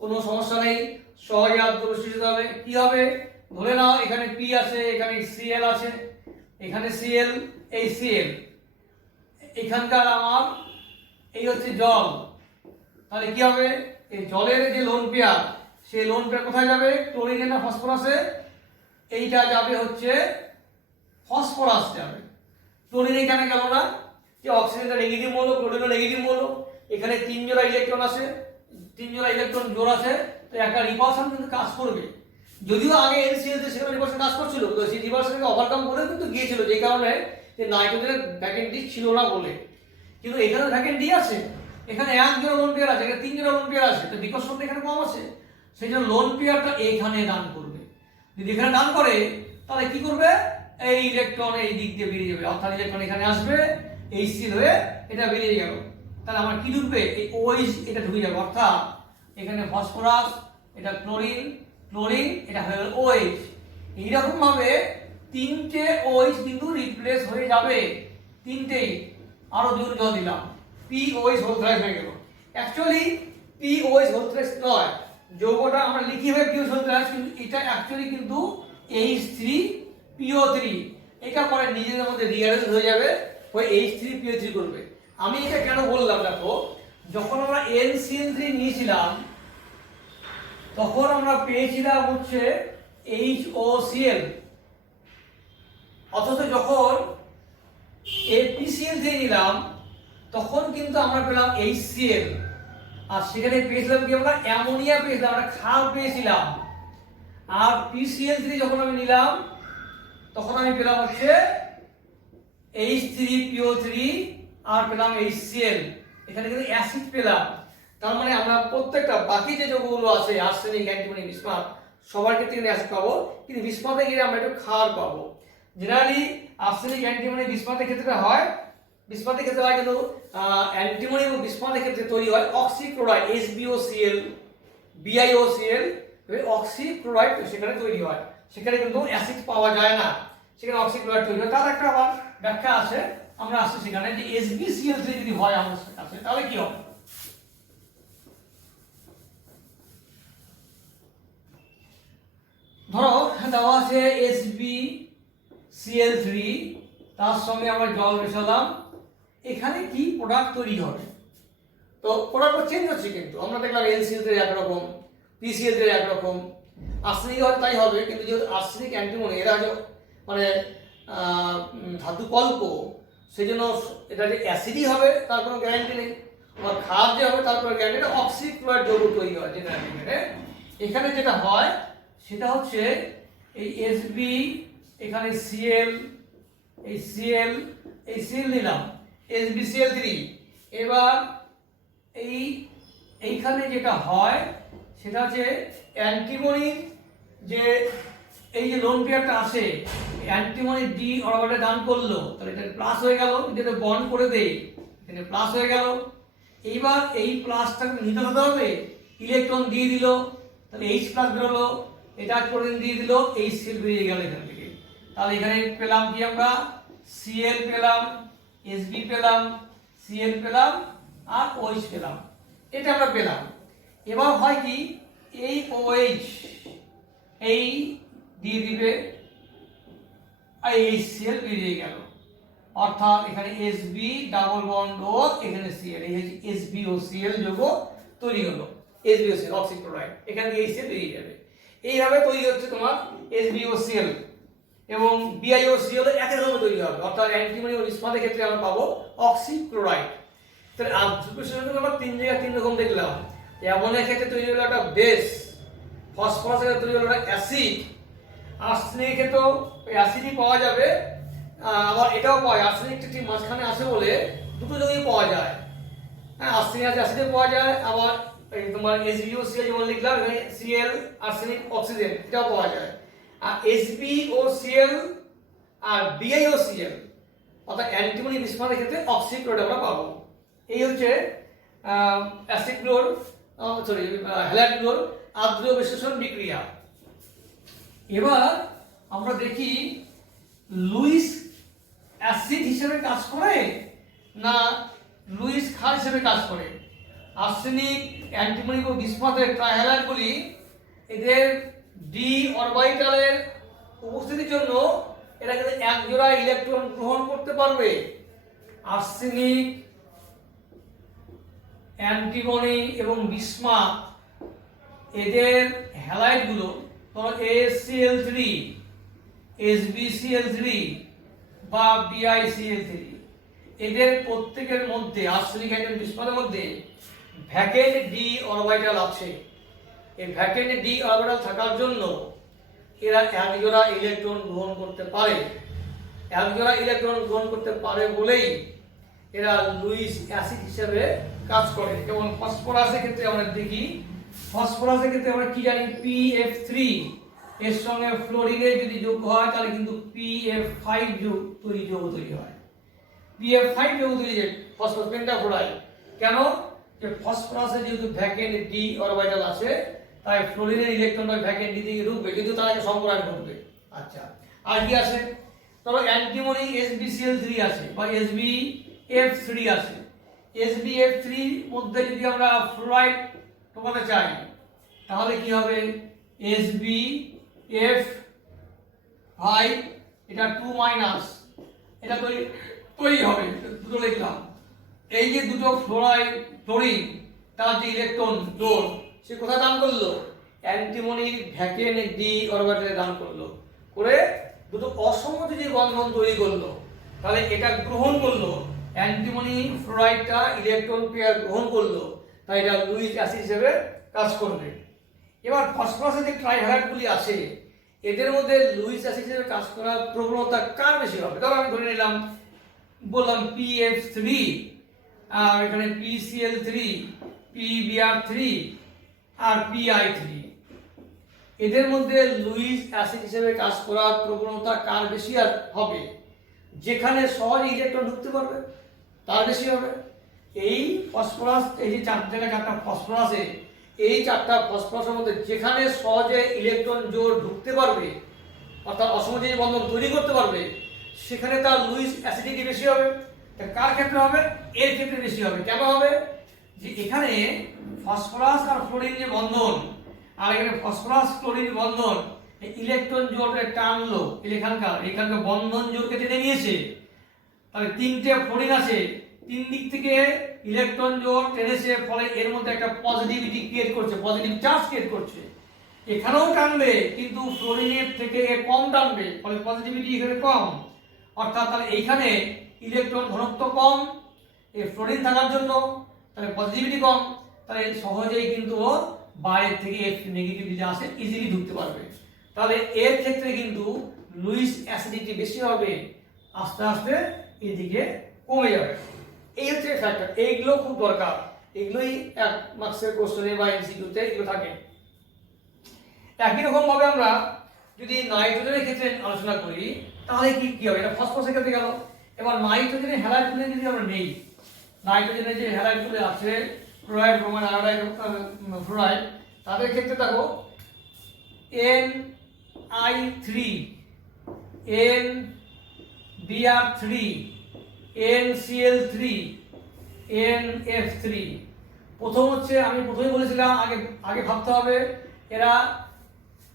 কোনো সমস্যা নেই, সহজে আর্দ্র বিশ্লেষিত হবে। কি হবে? ধরে নাও এখানে P আছে, এখানে Cl আছে, এখানে Cl, এই Cl, এখানকার আমার এই হচ্ছে জল। তাহলে কি হবে? এই জলের যে লোন পেয়ার, সেই লোন পেয়ার কোথায় যাবে? ক্লোরিনে না ফসফরাসে? এইটা যাবে হচ্ছে ফসফরাস যাবে। ক্লোরিন এখানে গেল না, যে অক্সিজেনটা নেগেটিভ মৌল, ক্লোরিনও নেগেটিভ মৌল, এখানে 3 জোড়া ইলেকট্রন আছে, 3 জোড়া ইলেকট্রন জোড় আছে, তো একটা রিপালশন কিন্তু কাজ করবে। যদিও আগে NCl তে সেখানে রিপালশন কাজ করছিল, তো সেই রিপালশনকে ওভারকাম করে কিন্তু গিয়েছিল, যে কারণে যে নাইট্রোজেনের ভ্যাকেন্ট ডি ছিল না বলে। কিন্তু এখানে ভ্যাকেন্ট ডি আছে, এখানে 1 জোড়া লোন পেয়ার আছে, এখানে 3 জোড়া লোন পেয়ার আছে, তো বিকর্ষণটা এখানে কম আছে, সেই জন্য লোন পেয়ারটা এখানে দান করবে। যদি এখানে দান করে তাহলে কি করবে? এই ইলেকট্রন এই দিক দিয়ে বেরিয়ে যাবে, অর্থাৎ ইলেকট্রন এখানে আসবে, HCl হয়ে এটা বেরিয়ে গেল। তাহলে আমার কি ঢুকবে? এই OH এটা ঢুকে যাবে, অর্থাৎ এখানে ফসফরাস, এটা ক্লোরিন ক্লোরিন, এটা হয়ে গেল OH। এইরকম ভাবে তিনটে OH কিন্তু রিপ্লেস হয়ে যাবে, তিনটেই। আরো দুটো জল দিলাম, POH হোল থ্রাইস হয়ে গেল। অ্যাকচুয়ালি POH হোল থ্রাইস নয়, যৌগটা আমরা লিখি হবে POH হোল থ্রাইস, কিন্তু এটা অ্যাকচুয়ালি কিন্তু H3PO3। এটা পরে নিজেদের মধ্যে রিঅ্যারেঞ্জ হয়ে যাবে, ওই H3PO3 করবে। আমি এটা কেন বললাম, দেখো যখন আমরা NCl3 নিয়েছিলাম তখন আমরা পেয়েছিলাম হচ্ছে HOCl, অথচ যখন PCl3 নিলাম তখন কিন্তু আমরা পেলাম HCl, আর সেখানে পেয়েছিলাম কি আমরা অ্যামোনিয়া পেয়েছিলাম, আমরা ক্ষার পেয়েছিলাম। আর PCl3 যখন আমি নিলাম তখন আমি পেলাম হচ্ছে H3PO3 আর পেলাম HCl, এখানে কিন্তু অ্যাসিড পেলাম। তার মানে আমরা প্রত্যেকটা বাকি যে যৌগগুলো আছে আর্সেনিক, অ্যান্টিমনি, বিসমাথ, সবার ক্ষেত্রে কিন্তু অ্যাসিড পাবো, কিন্তু বিসমাথে গিয়ে আমরা একটু ক্ষার পাবো। জেনারেলি আর্সেনিক, অ্যান্টিমনি, বিসমাথের ক্ষেত্রে হয়, বিসমাথের ক্ষেত্রে হয় কিন্তু অ্যান্টিমনি এবং বিসমাথের ক্ষেত্রে তৈরি হয় অক্সিক্লোরাইড, HBOCl, BiOCl, অক্সিক্লোরাইড সেখানে তৈরি হয়, সেখানে কিন্তু অ্যাসিড পাওয়া যায় না, সেখানে অক্সিক্লোরাইড তৈরি হয়। তার একটা আবার ব্যাখ্যা আছে, আমরা আসছি সেখানে যে HbCl3 যদি হয় আমাদের কাছে তাহলে কি হবে। ধরো দেওয়া আছে HbCl3, তার সঙ্গে আমরা জল মেশালাম, এখানে কি প্রোডাক্ট তৈরি হবে? তো প্রোডাক্ট চেঞ্জ হচ্ছে, কিন্তু আমরা দেখলাম NCl3 একরকম, PCl3 একরকম, আর্সেনিক হয়তো তাই হবে, কিন্তু যেহেতু আর্সেনিক, অ্যান্টিমনি এরা মানে ধাতু কল্প, সেই জন্য এটা যে অ্যাসিডই হবে তার কোনো গ্যারান্টি নেই, আবার ক্ষার যে হবে তার কোনো গ্যারান্টি নেই। অক্সিক্লোরাইড যৌগ তৈরি হয় যেটা এখানে যেটা হয় সেটা হচ্ছে এই Hb, এখানে Cl, এই Cl, এই Cl নিলাম, HbCl3। এবার এইখানে যেটা হয় সেটা হচ্ছে অ্যান্টিমনি, যে এই যে লোন পেয়ারটা আসে, অ্যান্টিমনি ডি অরবিটাল দান করলো, তাহলে এটা প্লাস হয়ে গেল, এটা বন্ড করে দেই, এটা প্লাস হয়ে গেল। এইবার এই প্লাসটাকে নিতে হতে হবে, ইলেকট্রন দিয়ে দিল, তাহলে H প্লাস বেরোলো, এটা ক্লোরিন দিয়ে দিল, HCl বেরিয়ে গেল এখান থেকে। তাহলে এখানে পেলাম কি আমরা Cl পেলাম, Hb পেলাম, Cl পেলাম আর OH পেলাম, এটা আমরা পেলাম। এবার হয় কি এই OH এই দিয়ে দিবে আর HCl বেরিয়ে গেল, অর্থাৎ এখানে Hb ডাবল বন্ড ও এখানে Cl, এই হচ্ছে HbOCl যৌগ তৈরি হলো, HbOCl অক্সিক্লোরাইড, এখান থেকে HCl বেরিয়ে যাবে। এইভাবে তৈরি হচ্ছে তোমার HbOCl, এবং BiOCl একই রকম তৈরি হবে, অর্থাৎ অ্যান্টিমনি ও বিসমাথের ক্ষেত্রে আমরা পাবো অক্সিক্লোরাইড। তাহলে আমরা তিন জায়গায় তিন রকম দেখলাম। অ্যামোনিয়ার ক্ষেত্রে তৈরি হলো একটা বেস, ফসফরাসের ক্ষেত্রে তৈরি হলো একটা অ্যাসিড, আর্সেনিকের ক্ষেত্রেও অ্যাসিডই পাওয়া যাবে, আবার এটাও পাওয়া যায়, আর্সেনিক ঠিক মাঝখানে আসে বলে দুটো যৌগই পাওয়া যায়। হ্যাঁ, আর্সেনিক অ্যাসিডে পাওয়া যায়, আবার এই তোমার HbOCl যেমন লিখলাম এখানে Cl, আর্সেনিক, অক্সিজেন, এটাও পাওয়া যায়। আর HbOCl আর BiOCl অর্থাৎ অ্যান্টিমনি, বিসমাথের ক্ষেত্রে অক্সিক্লোরাইড আমরা পাবো। এই হচ্ছে অ্যাসিড ক্লোর হ্যালাইড ক্লোর আদ্র বিশ্লেষণ বিক্রিয়া। এবার আমরা দেখি লুইস অ্যাসিড হিসেবে কাজ করে না লুইস ক্ষার হিসেবে কাজ করে। আর্সেনিক, অ্যান্টিমনি ও বিসমাথের ট্রাইহ্যালাইডগুলি এদের ডি অরবিটালের উপস্থিতির জন্য এরা কিন্তু এক জোড়া ইলেকট্রন গ্রহণ করতে পারবে। আর্সেনিক, অ্যান্টিমনি এবং বিসমাথ এদের হ্যালাইডগুলো ধরো HCl3, HbCl3 বা BiCl3, এদের প্রত্যেকের মধ্যে আর্সেনিক, অ্যান্টিমনি, বিসমাথের মধ্যে ভ্যাকেন্ট ডি অরবিটাল আছে। এই ভ্যাকেন্ট ডি অরবিটাল থাকার জন্য এরা এক জোড়া ইলেকট্রন গ্রহণ করতে পারে। এক জোড়া ইলেকট্রন গ্রহণ করতে পারে বলেই এরা লুইস অ্যাসিড হিসেবে কাজ করে। যেমন ফসফরাসের ক্ষেত্রে আমরা দেখি, ফসফরাসের ক্ষেত্রে আমরা কি জানি PF3 এর সঙ্গে ফ্লোরিনের যদি যোগ হয় তাহলে কিন্তু PF5 যৌগ তৈরি হয়। PF5 যৌগ তৈরি হয় ফসফরাস পেন্টাফ্লোরাইড। কেন? যে ফসফরাসে যেহেতু ভ্যাকেন্ট ডি অরবিটাল আছে তাই ফ্লোরিনের ইলেকট্রনটা ভ্যাকেন্ট ডি দিকে ঢুকবে, কিন্তু তার আগে সংকরণ ঘটবে। আচ্ছা, আর কি আছে? ধরো অ্যান্টিমনি SbCl3 আছে বা SbF3 আছে। SbF3 মধ্যে যদি আমরা ফ্লোরাইড ঢোকাতে চাই তাহলে কি হবে? SbF5, এটা 2 মাইনাস, এটা তৈরি হবে, দুটো লিখলাম। এই যে দুটো ফ্লোরিন তার যে ইলেকট্রন জোড় সে কোথায় দান করলো? অ্যান্টিমনির ভ্যাকেন্ট ডি অরবিটালে দান করলো, করে দুটো অসমমিত যে বন্ধন তৈরি করলো। তাহলে এটা গ্রহণ করলো, অ্যান্টিমনি ফ্লোরাইডটা ইলেকট্রন পেয়ার গ্রহণ করলো, তাই এটা লুইস অ্যাসিড হিসেবে কাজ করবে। এবার ফসফরাসের যে ট্রাইহ্যালাইডগুলি আছে এদের মধ্যে লুইস অ্যাসিড হিসেবে কাজ করার প্রবণতা কার বেশি হবে? ধরো আমি ধরে নিলাম, বললাম PF3, আর এখানে PCl3, PBr3 আর PI3। এদের মধ্যে লুইস অ্যাসিড হিসেবে কাজ করার প্রবণতা কার বেশি হবে? যেখানে সহজে ইলেকট্রন ঢুকতে পারবে তার বেশি হবে। এই ফসফরাস, এই যে চারটা ফসফরাসে, এই চারটা ফসফরাসের মধ্যে যেখানে সহজে ইলেকট্রন জোড় ঢুকতে পারবে অর্থাৎ অসমযোজী বন্ধন তৈরি করতে পারবে সেখানে তার লুইস অ্যাসিডিটি বেশি হবে। কার ক্ষেত্রে হবে? এর ক্ষেত্রে বেশি হবে। কেন হবে? যে এখানে ফসফরাস আর ফ্লোরিন যে বন্ধন, আর এখানে ফসফরাস ক্লোরিন বন্ধন, ইলেকট্রন জোড়ে টানলো, এখানকার বন্ধন জোড়কে টেনে নিয়েছে। তাহলে তিনটে ফ্লোরিন আছে, তিন দিক থেকে ইলেকট্রন জোড় টেনেছে, ফলে এর মধ্যে একটা পজিটিভিটি ক্রিয়েট করছে, পজিটিভ চার্জ ক্রিয়েট করছে। এখানেও টানবে কিন্তু ফ্লোরিনের থেকে কম টানবে, ফলে পজিটিভিটি এখানে কম। অর্থাৎ তাহলে এইখানে ইলেকট্রন ঘনত্ব কম, এই ফ্লোরিন থাকার জন্য, তাহলে পজিটিভিটি কম, তাহলে সহজেই কিন্তু ও বাইরের থেকে এফ নেগেটিভ যে আসে ইজিলি ঢুকতে পারবে। তাহলে এর ক্ষেত্রে কিন্তু লুইস অ্যাসিডিটি বেশি হবে, আস্তে আস্তে এদিকে কমে যাবে। এই হচ্ছে ফ্যাক্টর, এইগুলো খুব দরকার, এগুলোই 1 মার্কসের কোশ্চেনে বা এমসিকিউতে এগুলো থাকে। একই রকম ভাবে আমরা যদি নাইট্রোজেনের ক্ষেত্রে আলোচনা করি তাহলে কি হবে? এটা ফসফরাসের ক্ষেত্রে গেল। এবার নাইট্রোজেনের হ্যালাইডগুলো যদি আমরা নেই, নাইট্রোজেনের যে হ্যালাইডগুলো আছে, ক্লোরাইড, ব্রোমাইড, আয়োডাইড, ফ্লোরাইড, তাদের ক্ষেত্রে দেখো Ni3, NBr3, NCl3, NF3। প্রথম হচ্ছে, আমি প্রথমেই বলেছিলাম আগে ভাবতে হবে এরা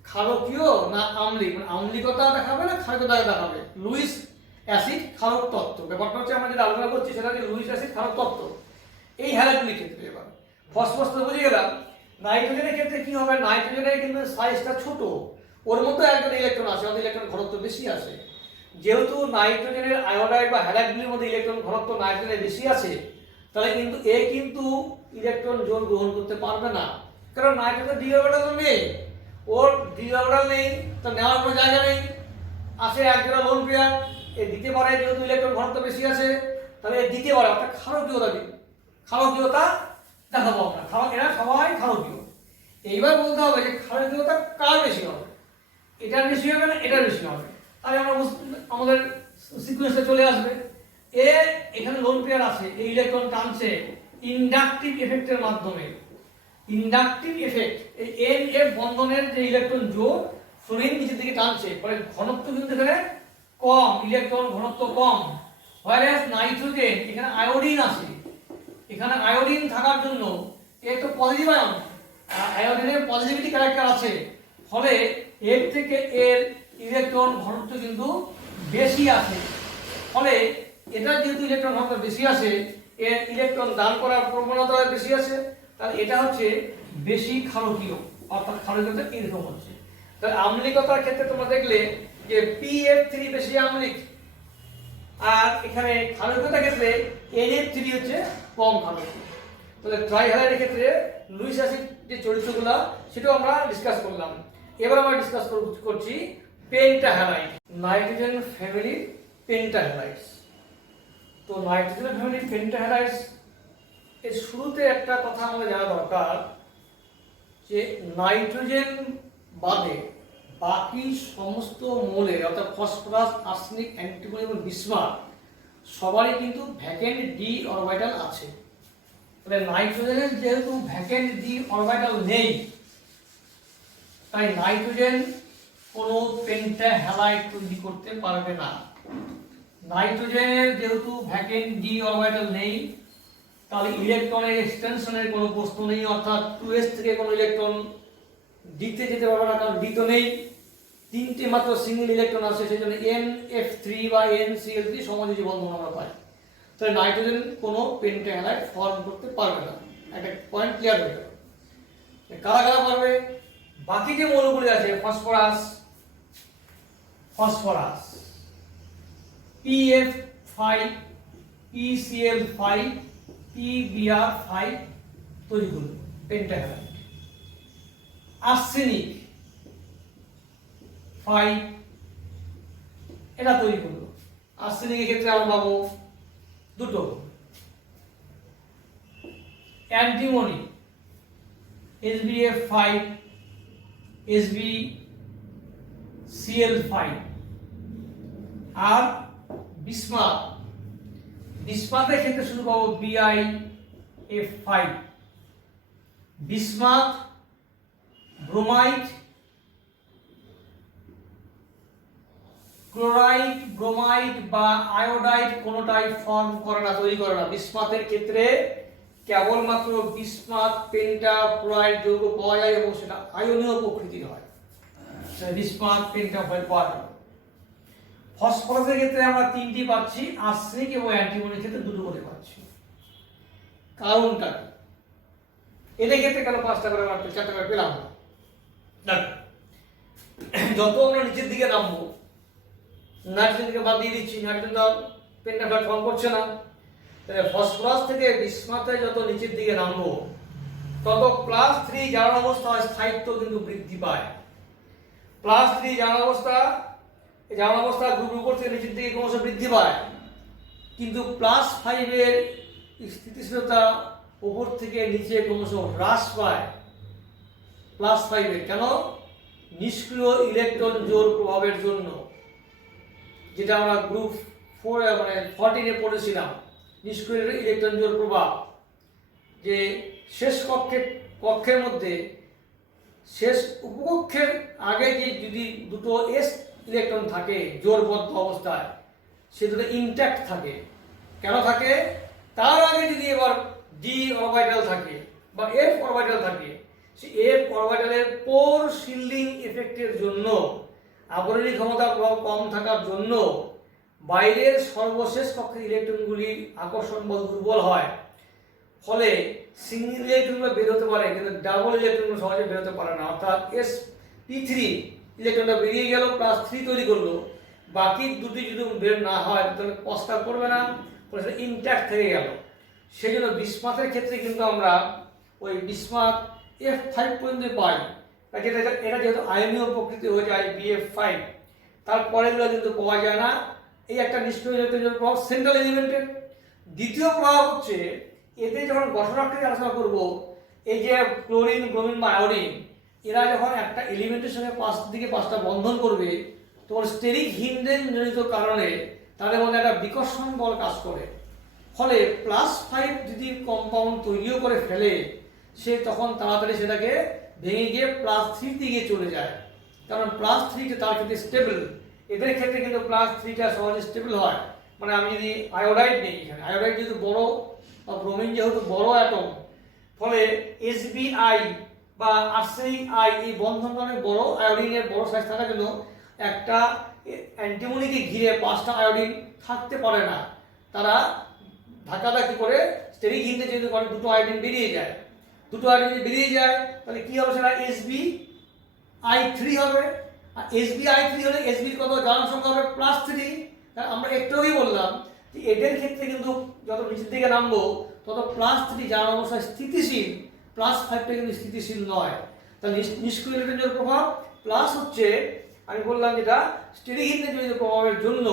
ক্ষারকীয় না আম্লিক, মানে আম্লিকতা দেখাবে না ক্ষারকতা দেখাবে। লুইস অ্যাসিড ক্ষারক তত্ত্ব, ব্যাপারটা হচ্ছে আমরা যেটা আলোচনা করছি সেটা হচ্ছে লুইস অ্যাসিড ক্ষারক তত্ত্ব এই হ্যালাইডগুলির ক্ষেত্রে। এবার ফসফরাস তো বুঝে গেলাম। নাইট্রোজেনের ক্ষেত্রে কি হবে? নাইট্রোজেনের কিন্তু সাইজটা ছোট, ওর মধ্যে একজন ইলেকট্রন আছে, ওদের ইলেকট্রন ঘনত্ব বেশি আছে। যেহেতু নাইট্রোজেনের আয়োডাইড বা হ্যালাইডগুলির মধ্যে ইলেকট্রন ঘনত্ব নাইট্রোজেনের বেশি আছে, তাহলে কিন্তু এ কিন্তু ইলেকট্রন জোড় গ্রহণ করতে পারবে না, কারণ নাইট্রোজেন ডি অরবিটাল নেই, ওর ডি অরবিটাল নেই, তো নেওয়ার কোনো জায়গা নেই। আছে একজোড়া লোন পেয়ার, এ দিতে পারে, যেহেতু ইলেকট্রন ঘনত্ব বেশি আছে তাহলে দিতে পারে, অর্থাৎ ক্ষারকীয়তা দেখাবো আমরা। এরা সবাই ক্ষারকীয়। এইবার বলতে হবে যে ক্ষারকীয়তা কার বেশি হবে? এটার বেশি হবে না এটার বেশি হবে? তাহলে আমরা আমাদের সিকোয়েন্সে চলে আসবে। এখানে লোন পেয়ার আছে, এই ইলেকট্রন টানছে ইন্ডাকটিভ এফেক্টের মাধ্যমে। ইন্ডাকটিভ এফেক্ট, এই NF বন্ধনের যে ইলেকট্রন জোড় ফ্লোরিন নিচের দিকে টানছে, ফলে ঘনত্ব কিন্তু এখানে কম, ইলেকট্রন ঘনত্ব কম। হোয়ারএস নাইট্রোজেন, এখানে আয়োডিন আছে, এখানে আয়োডিন থাকার জন্য এর তো পজিটিভ আয়ন, আয়োডিনের পজিটিভিটি ক্যারেক্টার আছে, ফলে এর থেকে এর ইলেকট্রন ঘনত্ব কিন্তু বেশি আছে। ফলে এটা যেহেতু ইলেকট্রন ঘনত্ব বেশি আছে, এর ইলেকট্রন দান করার প্রবণতা বেশি আছে, তাহলে এটা হচ্ছে বেশি ক্ষারকীয়, অর্থাৎ ক্ষারকীয়তা এরকম হচ্ছে। তাহলে আম্লিকতার ক্ষেত্রে তোমরা দেখলে যে PF3 বেশি আম্লিক, আর এখানে ক্ষারকীয়তার ক্ষেত্রে NF3 হচ্ছে কম ক্ষারকীয়। তাহলে ট্রাইহ্যালাইডের ক্ষেত্রে লুইস অ্যাসিড যে চরিত্রগুলো সেটাও আমরা ডিসকাস করলাম। এবার আমরা ডিসকাস করছি পেন্টাহ্যালাইড, নাইট্রোজেন ফ্যামিলির পেন্টাহ্যালাইডস। তো নাইট্রোজেন ফ্যামিলির পেন্টাহ্যালাইডস এর শুরুতে একটা কথা আমাদের জানা দরকার যে নাইট্রোজেন বাদে বাকি সমস্ত মৌলের, অর্থাৎ ফসফরাস, আর্সেনিক, অ্যান্টিমনি এবং বিসমাথ সবারই কিন্তু ভ্যাকেন্ট ডি অরবিটাল আছে। তাহলে নাইট্রোজেনের যেহেতু ভ্যাকেন্ট ডি অরবিটাল নেই, তাই নাইট্রোজেন কোনো পেন্টাহ্যালাইড তৈরি করতে পারবে না। নাইট্রোজেনের যেহেতু ভ্যাকেন্ট ডি অরবিটাল নেই, তাহলে ইলেকট্রনের এক্সটেনশনের কোনো প্রশ্ন নেই, অর্থাৎ 2s থেকে কোনো ইলেকট্রন ডিতে যেতে পারবে না, কারণ ডি তো নেই, তিনটে মাত্র সিঙ্গেল ইলেকট্রন আছে, সেই জন্য NF3 বা NCl3 সমযোজী বন্ধন আমরা পাই। তাহলে নাইট্রোজেন কোনো পেন্টাহ্যালাইড ফর্ম করতে পারবে না, একটা পয়েন্ট ক্লিয়ার হয়ে গেল। কারা কারা পারবে? বাকি যে মৌলগুলি আছে, ফসফরাস PF5 PCl5 PBr5 তৈরি করবে পেন্টাহ্যালাইড। আর্সেনিক 5 এটা তৈরি করলো। আর্সেনিকের ক্ষেত্রে আমরা পাবো দুটো, অ্যান্টিমনি SbF5 SbCl5 আর বিসমাথের ক্ষেত্রে শুধু পাবো BiF5। Bismuth, bromide, chloride, bromide বা আয়োডাইড কোনোটাই ফর্ম করে না, তৈরি করে না। বিসমাথের ক্ষেত্রে কেবলমাত্র বিসমাথ পেন্টাফ্লোরাইড যৌগ পাওয়া যায় এবং সেটা আয়নীয় প্রকৃতির হয়, বিসমাথ পেন্টাফ্লোরাইড পাওয়া যায়। ফসফরাসের ক্ষেত্রে আমরা তিনটি পাচ্ছি, আর্সেনিক এবং অ্যান্টিমনির ক্ষেত্রে দুটো করে পাচ্ছি। কারণটা কি? এদের ক্ষেত্রে কেন 5টা করে আমরা 4টা করে পেলাম না? যত আমরা নিচের দিকে নামবো, নাইট্রোজেনকে বাদ দিয়ে দিচ্ছি, নাইট্রোজেন পেন্টাফ্লোরাইড ফর্ম করছে না, ফসফরাস থেকে বিসমাথে যত নিচের দিকে নামবো তত +3 জারণ অবস্থায় স্থায়িত্ব কিন্তু বৃদ্ধি পায়। +3 জারণ অবস্থা গ্রুপ উপর থেকে নিচের দিকে ক্রমশ বৃদ্ধি পায়, কিন্তু +5 এর স্থিতিশীলতা উপর থেকে নিচে ক্রমশ হ্রাস পায়। +5 এর কেন? নিষ্ক্রিয় ইলেকট্রন জোড় প্রভাবের জন্য, যেটা আমরা গ্রুপ 14 এ পড়েছিলাম। নিষ্ক্রিয় ইলেকট্রন জোড় প্রভাব, যে শেষ কক্ষের মধ্যে শেষ উপকক্ষের আগে যে যদি দুটো s ইলেকট্রন থাকে জোড়বদ্ধ অবস্থায়, সে দুটো ইনট্যাক্ট থাকে। কেন থাকে? তার আগে যদি এবার d অরবিটাল থাকে বা f অরবিটাল থাকে, সেই f অরবিটালের পোর শিল্ডিং এফেক্টের জন্য, আবরণী ক্ষমতা কম থাকার জন্য বাইরের সর্বশেষ কক্ষের ইলেকট্রনগুলির আকর্ষণ বল দুর্বল হয়, ফলে সিঙ্গেল ইলেকট্রনগুলো বের হতে পারে কিন্তু ডাবল ইলেকট্রনগুলো সহজে বের হতে পারে না। অর্থাৎ sp3 ইলেকট্রনটা বেরিয়ে গেল, +3 তৈরি করলো, বাকি দুটি যদি বের না হয় তাহলে প্রস্তাব করবে না, ফলে সেটা ইনট্যাক্ট থেকে গেল। সেই জন্য বিসমাথের ক্ষেত্রে কিন্তু আমরা ওই বিসমাথ F5 পর্যন্ত পাই, এটা যেহেতু আয়নীয় প্রকৃতি হয়ে যায় BF5, তারপরেগুলো কিন্তু পাওয়া যায় না। এই একটা নিষ্ক্রিয় ইলেকট্রনের প্রভাব সেন্ট্রাল এলিমেন্টের। দ্বিতীয় প্রভাব হচ্ছে, এতে যখন গঠনাকৃতি আলোচনা করব, এই যে ক্লোরিন, ব্রোমিন বা আয়োডিন, এরা যখন একটা এলিমেন্টের সঙ্গে 5টা বন্ধন করবে, তখন স্টেরিক হিন্ডেন জনিত কারণে তাদের মধ্যে একটা বিকর্ষণ বল কাজ করে, ফলে +5 যদি কম্পাউন্ড তৈরিও করে ফেলে, সে তখন তাড়াতাড়ি সেটাকে ভেঙে গিয়ে +3 দিকে চলে যায়, কারণ +3 তার ক্ষেত্রে স্টেবল। এদের ক্ষেত্রে কিন্তু +3টা সহজে স্টেবল হয়। মানে আমি যদি আয়োডাইড নেই, এখানে আয়োডাইড যেহেতু বড় বা ব্রোমিন যেহেতু বড় অ্যাটম, ফলে SbI বা আর্সেনিক I এই বন্ধনটা অনেক বড়, আয়োডিনের বড় সাইজ থাকার জন্য একটা অ্যান্টিমনিকে ঘিরে 5টা আয়োডিন থাকতে পারে না, তারা ধাক্কাধাক্কি করে স্টেরিক হিন্ডে যেহেতু করে দুটো আয়োডিন বেরিয়ে যায়। দুটো আয়োডিন যদি বেরিয়ে যায় তাহলে কি হবে? সেটা SbI3 হবে। আর SbI3 হলে Sbর কত জারণ সংখ্যা হবে? +3। আমরা একটু আগেই বললাম যে এদের ক্ষেত্রে কিন্তু যত নিচের দিকে নামবো তত +3 জারণ অবস্থায় স্থিতিশীল, +5টা কিন্তু স্থিতিশীল নয়। তাহলে নিষ্ক্রিয় ইলেকট্রনের প্রভাব প্লাস হচ্ছে, আমি বললাম যেটা স্টেরিক হিন্ডেজনিত প্রভাবের জন্য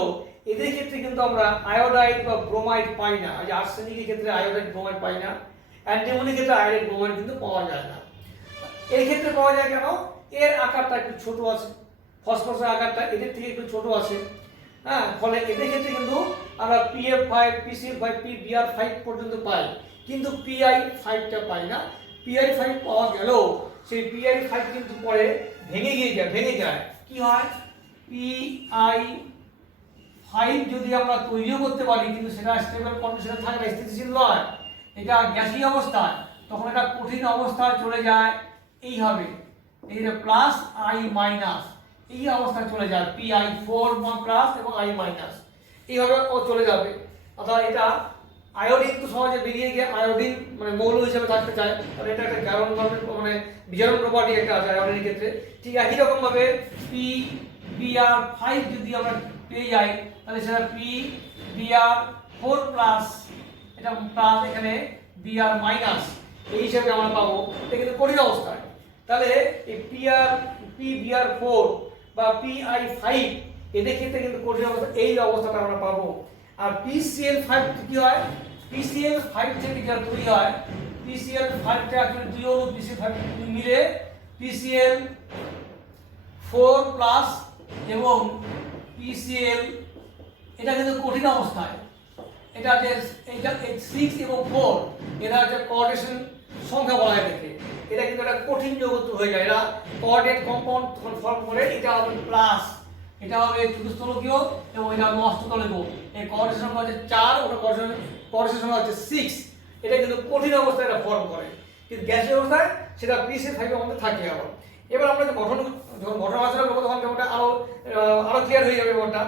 এদের ক্ষেত্রে কিন্তু আমরা আয়োডাইড বা ব্রোমাইড পাই না। এই যে আর্সেনিকের ক্ষেত্রে আয়োডাইড ব্রোমাইড পাই না, অ্যান্টিমনির ক্ষেত্রে আয়োডাইড ব্রোমাইড কিন্তু পাওয়া যায় না। এর ক্ষেত্রে পাওয়া যায় কেন? এর আকারটা একটু ছোট আছে, ফসফরাসের আকারটা এদের থেকে একটু ছোট আছে, হ্যাঁ, ফলে এদের ক্ষেত্রে কিন্তু আমরা PF5 PCl5 PBr5 পর্যন্ত পাই, কিন্তু PI5টা পাই না। PI5 পাওয়া গেলেও সেই PI5 কিন্তু পরে ভেঙে যায় কি হয় PI5 যদি আমরা তৈরিও করতে পারি কিন্তু সেটা স্টেবল কন্ডিশনে থাকে না, স্থিতিশীল নয়, এটা গ্যাসীয় অবস্থায়, তখন এটা কঠিন অবস্থায় চলে যায় এইভাবে, এই যে প্লাস I মাইনাস এই অবস্থায় চলে যায় PI4 প্লাস এবং I মাইনাস এইভাবে ও চলে যাবে। অর্থাৎ এটা আয়োডিন তো সহজে বেরিয়ে গিয়ে আয়োডিন মানে মৌল হিসেবে থাকতে চায়, তাহলে এটা একটা জারণ মানে বিজারণ প্রপার্টি একটা আছে আয়োডিনের ক্ষেত্রে। ঠিক একই রকম ভাবে PBr5 যদি আমরা পেয়ে যাই তাহলে সেটা PBr4 প্লাস, এটা প্লাস এখানে Br মাইনাস এই হিসেবে আমরা পাবো, এটা কিন্তু কঠিন অবস্থায়। তাহলে এই PBr4 বা PI5 এদের ক্ষেত্রে কিন্তু কঠিন অবস্থা, এই অবস্থাটা আমরা পাবো। আর PCl5 কি হয়, PCl5 থেকে যেটা তৈরি হয়, PCl5 টা আসলে দুই অণু PCl5 মিলে PCl4 প্লাস এবং PCl, এটা কিন্তু কঠিন অবস্থায়, এটা যে এইটা 6 এবং 4 এরা যে কোঅর্ডিনেশন সংখ্যা বলা হয় দেখে, এটা কিন্তু একটা কঠিন যৌগ হয়ে যায়, এরা কোঅর্ডিনেট কম্পাউন্ড ফর্ম করে, এটা হবে প্লাস, এটা হবে চতুস্থলকীয় এবং এটা হবে অষ্টতলকীয়। এই কোঅর্ডিনেশন সংখ্যা হচ্ছে 4, ওটা কোঅর্ডিনেশন সংখ্যা হচ্ছে 6, এটা কিন্তু কঠিন অবস্থায় এটা ফর্ম করে, কিন্তু গ্যাসীয় অবস্থায় সেটা PCl5 এর মধ্যে থাকে। আবার এবার আমরা যখন আলোচনা করবো তখন ব্যাপারটা আরো ক্লিয়ার হয়ে যাবে ব্যাপারটা।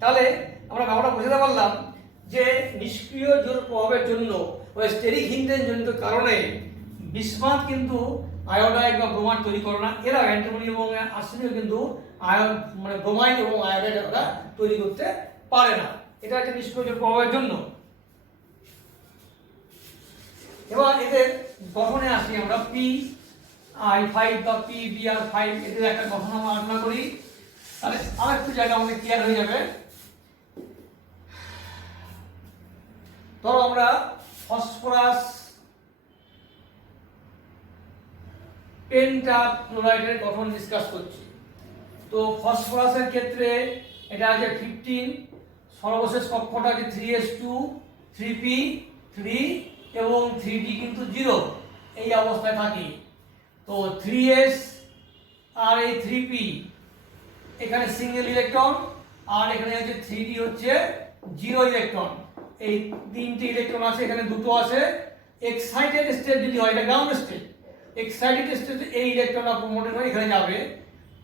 তাহলে আমরা ব্যাপারটা বুঝতে পারলাম যে নিষ্ক্রিয় জোর প্রভাবের জন্য ওই স্টেরিক হিন্ডেন জনিত কারণে বিসমাথ কিন্তু আয়োডাইড বা ব্রোমাইড তৈরি করে না, এরা অ্যান্টিমনি এবং আর্সেনিক কিন্তু আয়ন মানে ব্রোমাইড এবং আয়োডাইড ওরা তৈরি করতে পারে না, এটা একটা নিষ্ক্রিয় জোর প্রভাবের জন্য। এবার এদের গঠনে আসি আমরা, PI5 বা PBr5 এদের একটা গঠন আমরা আলোচনা করি, তাহলে আরেকটু জায়গা আমাদের ক্লিয়ার হয়ে যাবে। ধরো আমরা ফসফরাস পেন্টাক্লোরাইডের গঠন ডিসকাস করছি। তো ফসফরাসের ক্ষেত্রে এটা আছে 15, সর্বশেষ কক্ষটা আছে 3s2 3p 3 এবং 3d কিন্তু 0 এই অবস্থায় থাকে। তো 3s আর এই 3p এখানে সিঙ্গেল ইলেকট্রন, আর এখানে হচ্ছে 3d হচ্ছে 0 ইলেকট্রন, এই তিনটি ইলেকট্রন আছে, এখানে দুটো আছে। এক্সাইটেড স্টেট যদি হয়, এটা গ্রাউন্ড স্টেট, এক্সাইটেড স্টেটে এই ইলেকট্রনটা প্রমোটেড হয়ে এখানে যাবে,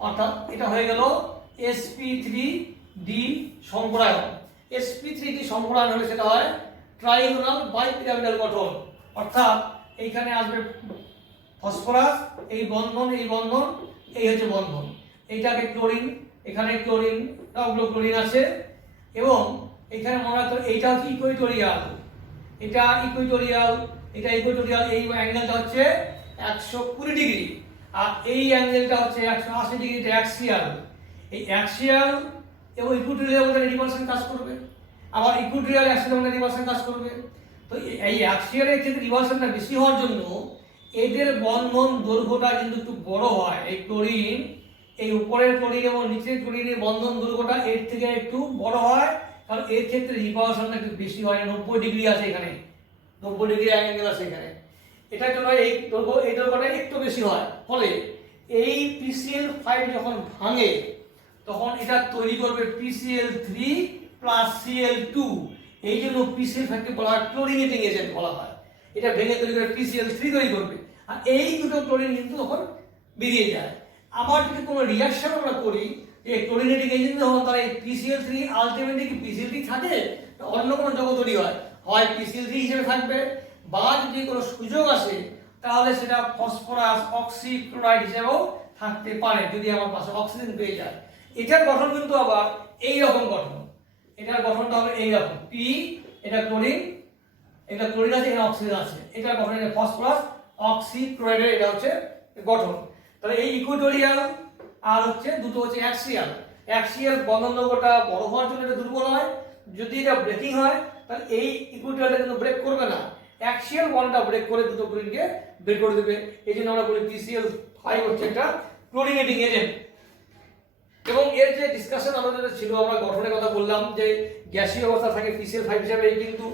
অর্থাৎ এটা হয়ে গেল sp3d সংকরায়ন। sp3d সংকরায়ন হলে সেটা হয় ট্রাইগোনাল বাইপিরামিডাল গঠন, অর্থাৎ এইখানে আসবে ফসফরাস, এই বন্ধন এই হচ্ছে বন্ধন, এইটাকে ক্লোরিন, এখানে ক্লোরিন ক্লোরিন আছে এবং এখানে মনে রাখতে হবে এইটা হচ্ছে ইকুইটোরিয়াল, এটা ইকুইটোরিয়াল, এই অ্যাঙ্গেলটা হচ্ছে 120 ডিগ্রি, আর এই অ্যাঙ্গেলটা হচ্ছে 180 ডিগ্রি, এটা অ্যাক্সিয়াল। এই অ্যাক্সিয়াল এবং ইকুইটোরিয়াল মধ্যে রিভার্সন কাজ করবে, আবার ইকুইটোরিয়াল অ্যাক্সিয়াল মধ্যে রিভার্সন কাজ করবে। তো এই অ্যাক্সিয়ালের ক্ষেত্রে রিভার্সনটা বেশি হওয়ার জন্য এদের বন্ধন দৈর্ঘ্যটা কিন্তু একটু বড় হয়। এই ক্লোরিন, এই উপরের ক্লোরিন এবং নিচের ক্লোরিনের বন্ধন দৈর্ঘ্যটা এর থেকে একটু বড় হয়, কারণ এর ক্ষেত্রে রিভার্সনটা একটু বেশি হয়, 90 ডিগ্রি আছে এখানে, 90 ডিগ্রি অ্যাঙ্গেল আছে এখানে, এটার জন্য এই দৈর্ঘ্যটা একটু বেশি হয়। ফলে এই PCl5 যখন ভাঙে তখন এটা তৈরি করবে PCl3 প্লাস Cl2, এই জন্য PCl5 কে বলা হয় ক্লোরিনেটিং এজেন্ট বলা হয়। এটা ভেঙে তৈরি করে PCl3 তৈরি করবে, আর এই দুটো ক্লোরিন কিন্তু তখন বেরিয়ে যায়। আবার যদি কোনো রিঅ্যাকশন আমরা করি যে ক্লোরিনেটিং এজেন্ট যখন, তাহলে PCl3 আলটিমেটলি কি PCl3 থাকে, অন্য কোনো যৌগ তৈরি হয় PCl3 হিসেবে থাকবে, বা যদি কোনো সুযোগ আসে তাহলে সেটা ফসফরাস অক্সিক্লোরাইড হিসেবেও থাকতে পারে, যদি আমার পাশে অক্সিজেন পেয়ে যায়। এটার গঠন কিন্তু আবার এই রকম গঠন, এটার গঠনটা হবে এই রকম, P এটা ক্লোরিন, এটা ক্লোরিন আছে, এখানে অক্সিজেন আছে, এটার গঠন এটা ফসফরাস অক্সিক্লোরাইডের এটা হচ্ছে গঠন। তাহলে এই ইকুইটোরিয়াল আর হচ্ছে দুটো হচ্ছে অ্যাক্সিয়াল বন্ধন দৈর্ঘ্যটা বড় হওয়ার জন্য এটা দুর্বল হয়, যদি এটা ব্রেকিং হয় তাহলে এই ইকুইটোরিয়ালটা কিন্তু ব্রেক করবে না, অ্যাক্সিয়াল বন্ডটা ব্রেক করে দুটো ক্লোরিনকে বের করে দেবে, এই জন্য আমরা বলি PCl5 হচ্ছে একটা ক্লোরিনেটিং এজেন্ট। এবং এর যে ডিসকাশন আমাদের ছিল, আমরা গঠনের কথা বললাম যে গ্যাসীয় অবস্থা থাকে PCl5 হিসাবে, কিন্তু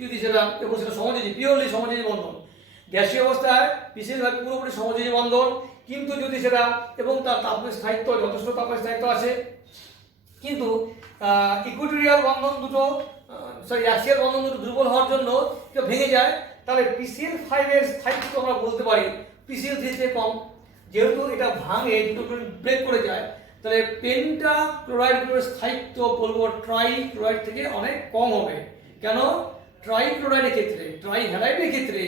যদি সেটা এবং সেটা সমযোজী, পিওরলি সমযোজী বন্ধন, গ্যাসীয় অবস্থায় পিসিএল ভাই পুরোপুরি সমযোজী বন্ধন, কিন্তু যদি সেটা এবং তার তাপের স্থায়িত্ব যথেষ্ট তাপের স্থায়িত্ব আছে, কিন্তু ইকুইটোরিয়াল বন্ধন দুটো অ্যাক্সিয়াল বন্ধন দুটো দুর্বল হওয়ার জন্য ভেঙে যায়, তাহলে PCl5 এর স্থায়িত্ব আমরা বলতে পারি PCl3 থেকে কম। যেহেতু এটা ভাঙে দুটো ব্রেক করে যায়, তাহলে পেন্টা ক্লোরাইডগুলোর স্থায়িত্ব বলবো ট্রাই ক্লোরাইড থেকে অনেক কম হবে। কেন? ট্রাই ক্লোরাইডের ক্ষেত্রে, ট্রাই হ্যালাইডের ক্ষেত্রে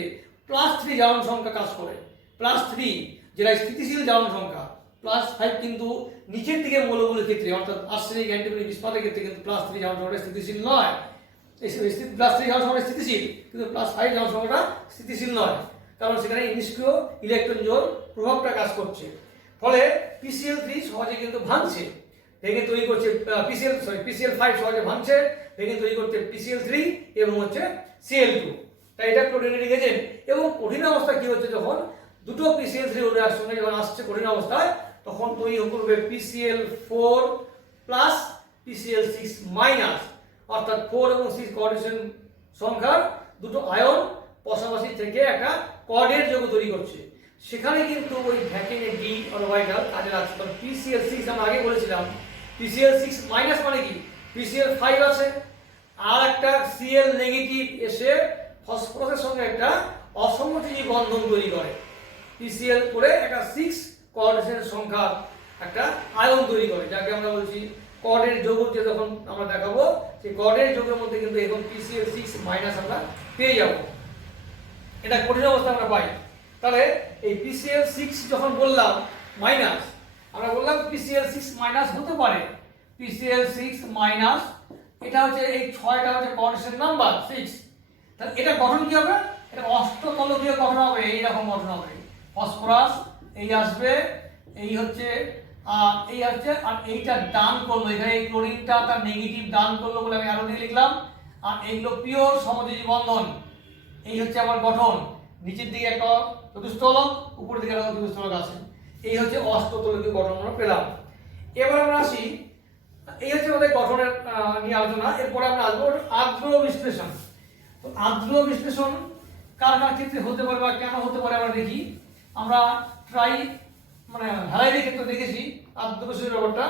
+3 জারণ সংখ্যা কাজ করে। +3 যেটা স্থিতিশীল জারণ সংখ্যা, +5 কিন্তু নিচের দিকে মৌলগুলোর ক্ষেত্রে অর্থাৎ আর্সেনিক অ্যান্টিমনি ইস্পাতের ক্ষেত্রে কিন্তু +3 জারণ সংখ্যাটা স্থিতিশীল নয়। এই +3 জারণ সংখ্যাটা স্থিতিশীল, কিন্তু +5 জারণ সংখ্যাটা স্থিতিশীল নয়, কারণ সেখানে নিষ্ক্রিয় ইলেকট্রন জোন প্রভাবটা কাজ করছে। ফলে PCl3 সহজে কিন্তু ভাঙছে, ভেঙে তৈরি করছে PCl5 সহজে ভাঙছে, ভেঙে তৈরি করতে PCl3 এবং হচ্ছে Cl2। তাই এটা ক্লোরিনের এজেন্ট। এবং কঠিন অবস্থা কি হচ্ছে, যখন দুটো PCl3 ওর একসঙ্গে যখন আসছে কঠিন অবস্থায়, তখন তৈরি করবে PCl4 প্লাস PCl6 মাইনাস, অর্থাৎ 4 এবং 6 কোঅর্ডিনেশন সংখ্যার দুটো আয়ন পাশাপাশি থেকে একটা কোঅর্ডিনেট যৌগ তৈরি করছে। সেখানে কিন্তু ওই ভ্যাকিং ডি অরবিটাল কাজে লাগছে। কারণ PCl6 আমরা আগে বলেছিলাম, PCl6 মাইনাস মানে কি, PCl5 আছে আর একটা Cl নেগেটিভ এসে ফসফরাসের সঙ্গে একটা অসমযোজী বন্ধন তৈরি করে, PCl করে একটা 6 কোঅর্ডিনেশন সংখ্যার একটা আয়ন তৈরি করে, যাকে আমরা বলছি কোঅর্ডিনেট যৌগ। যে যখন আমরা দেখাবো সেই কোঅর্ডিনেট যৌগের মধ্যে কিন্তু এখন PCl6 মাইনাস আমরা পেয়ে যাব। এটা কঠিন অবস্থা আমরা পাই। তাহলে এই PCl6 যখন বললাম মাইনাস, আমরা বললাম PCl6 মাইনাস হতে পারে, PCl6 মাইনাস, এটা হচ্ছে এই 6টা হচ্ছে কোঅর্ডিনেশন নাম্বার 6। তাহলে এটা গঠন কি হবে, এটা অষ্টতলকীয় গঠন হবে, এই রকম গঠন হবে। ফসফরাস এই আসবে, এই হচ্ছে আর এই হচ্ছে, আর এইটা দান করলো, এখানে এই ক্লোরিনটা তার নেগেটিভ দান করলো বলে আমি আরো দিয়ে লিখলাম। আর এইগুলো পিওর সমযোজী বন্ধন। এই হচ্ছে আমার গঠন, নিচের দিকে একটা চতুস্তলক, উপরের দিকে একটা চতুস্তলক আছে। এই হচ্ছে অষ্টতলকীয় গঠন আমরা পেলাম। এবার আমরা আসি, এই হচ্ছে আমাদের গঠনের নিয়ে আলোচনা। এরপরে আমরা আসবো আর্দ্র বিশ্লেষণ। তো আর্দ্র বিশ্লেষণ কার কার ক্ষেত্রে হতে পারে বা কেন হতে পারে আমরা দেখি। আমরা ট্রাই মানে হ্যালাইডের ক্ষেত্রে দেখেছি আর্দ্র বিশ্লেষণ ব্যাপারটা,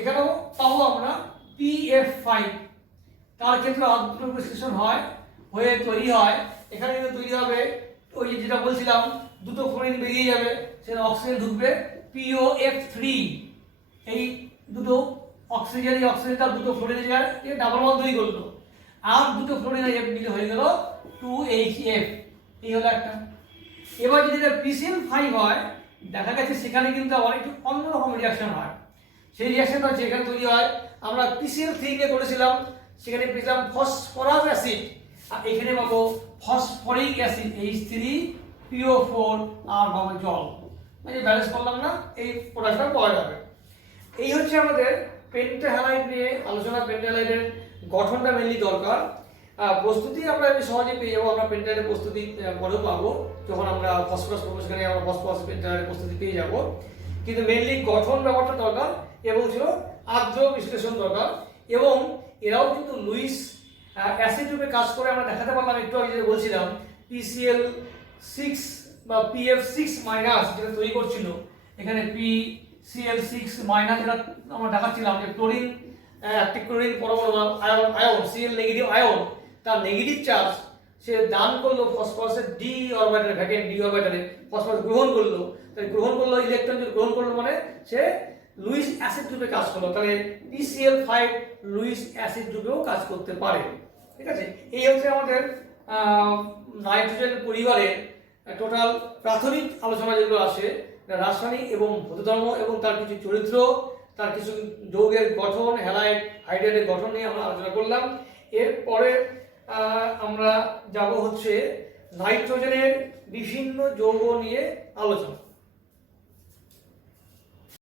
এখানেও পাবো আমরা PF5, তার ক্ষেত্রে আর্দ্র বিশ্লেষণ হয়, হয়ে তৈরি হয়। এখানে কিন্তু তৈরি হবে ওই যেটা বলছিলাম, দুটো ফ্লোরিন বেরিয়ে যাবে, সেটা অক্সিজেন ঢুকবে, POF3। এই দুটো অক্সিজেন, এই অক্সিজেনটা দুটো ফ্লোরিনের জায়গায় ডাবল বন্ড তৈরি করলো, আর দুটো ফ্লোরিনের মিলে হয়ে গেল 2HF। এই হলো একটা। এবার যদি এটা PCl5 হয়, দেখা গেছে সেখানে কিন্তু আবার একটু অন্যরকম রিয়াকশন হয়। সেই রিয়াকশনটা যেখানে তৈরি হয়, আমরা PCl3 নিয়ে করেছিলাম, সেখানে পেয়েছিলাম ফসফরাস অ্যাসিড, আর এখানে পাবো ফসফরিক অ্যাসিড H3PO4 আর পাবো জল। মানে ব্যালেন্স করলাম না, এই প্রোডাক্টটা পাওয়া যাবে। এই হচ্ছে আমাদের পেন্টাহ্যালাইড নিয়ে আলোচনা। পেন্টাহ্যালাইডের গঠনটা মেনলি দরকার, প্রস্তুতি আমরা সহজে পেয়ে যাবো। আমরা পেন্টাহ্যালাইডের প্রস্তুতি পরেও পাবো, যখন আমরা ফসফরাস পাবো সেখানে আমরা ফসফরাস পেন্টাহ্যালাইডের প্রস্তুতি পেয়ে যাবো। কিন্তু মেনলি গঠন ব্যাপারটা দরকার, এবং ছিল আর্দ্র বিশ্লেষণ দরকার। এবং এরাও কিন্তু লুইস অ্যাসিড রূপে কাজ করে। আমরা দেখাতে পারলাম একটু আগে যেটা বলছিলাম, PCl6 বা PF6 মাইনাস যেটা তৈরি করছিল, এখানে PCl6 মাইনাস যেটা আমরা দেখাচ্ছিলাম যে ক্লোরিন, একটি ক্লোরিন পরমাণু আয়ন Cl নেগেটিভ আয়ন, তার নেগেটিভ চার্জ সে দান করলো ফসফরাসের ডি অরবিটালে, ভ্যাকেন্ট ডি অরবিটালে ফসফরাস গ্রহণ করলো। তাই গ্রহণ করলো, ইলেকট্রন গ্রহণ করলো, মানে সে লুইস অ্যাসিড রূপে কাজ করলো। তাহলে PCl5 লুইস অ্যাসিড রূপেও কাজ করতে পারে। ঠিক আছে, এই হচ্ছে আমাদের নাইট্রোজেন পরিবারের টোটাল প্রাথমিক আলোচনা যেগুলো আসে, রাসায়নিক এবং ভৌতধর্ম এবং তার কিছু চরিত্র, তার কিছু যৌগের গঠন, হ্যালাইড হাইড্রাইডের গঠন নিয়ে আমরা আলোচনা করলাম। এরপরে আমরা যাব হচ্ছে নাইট্রোজেনের বিভিন্ন যৌগ নিয়ে আলোচনা।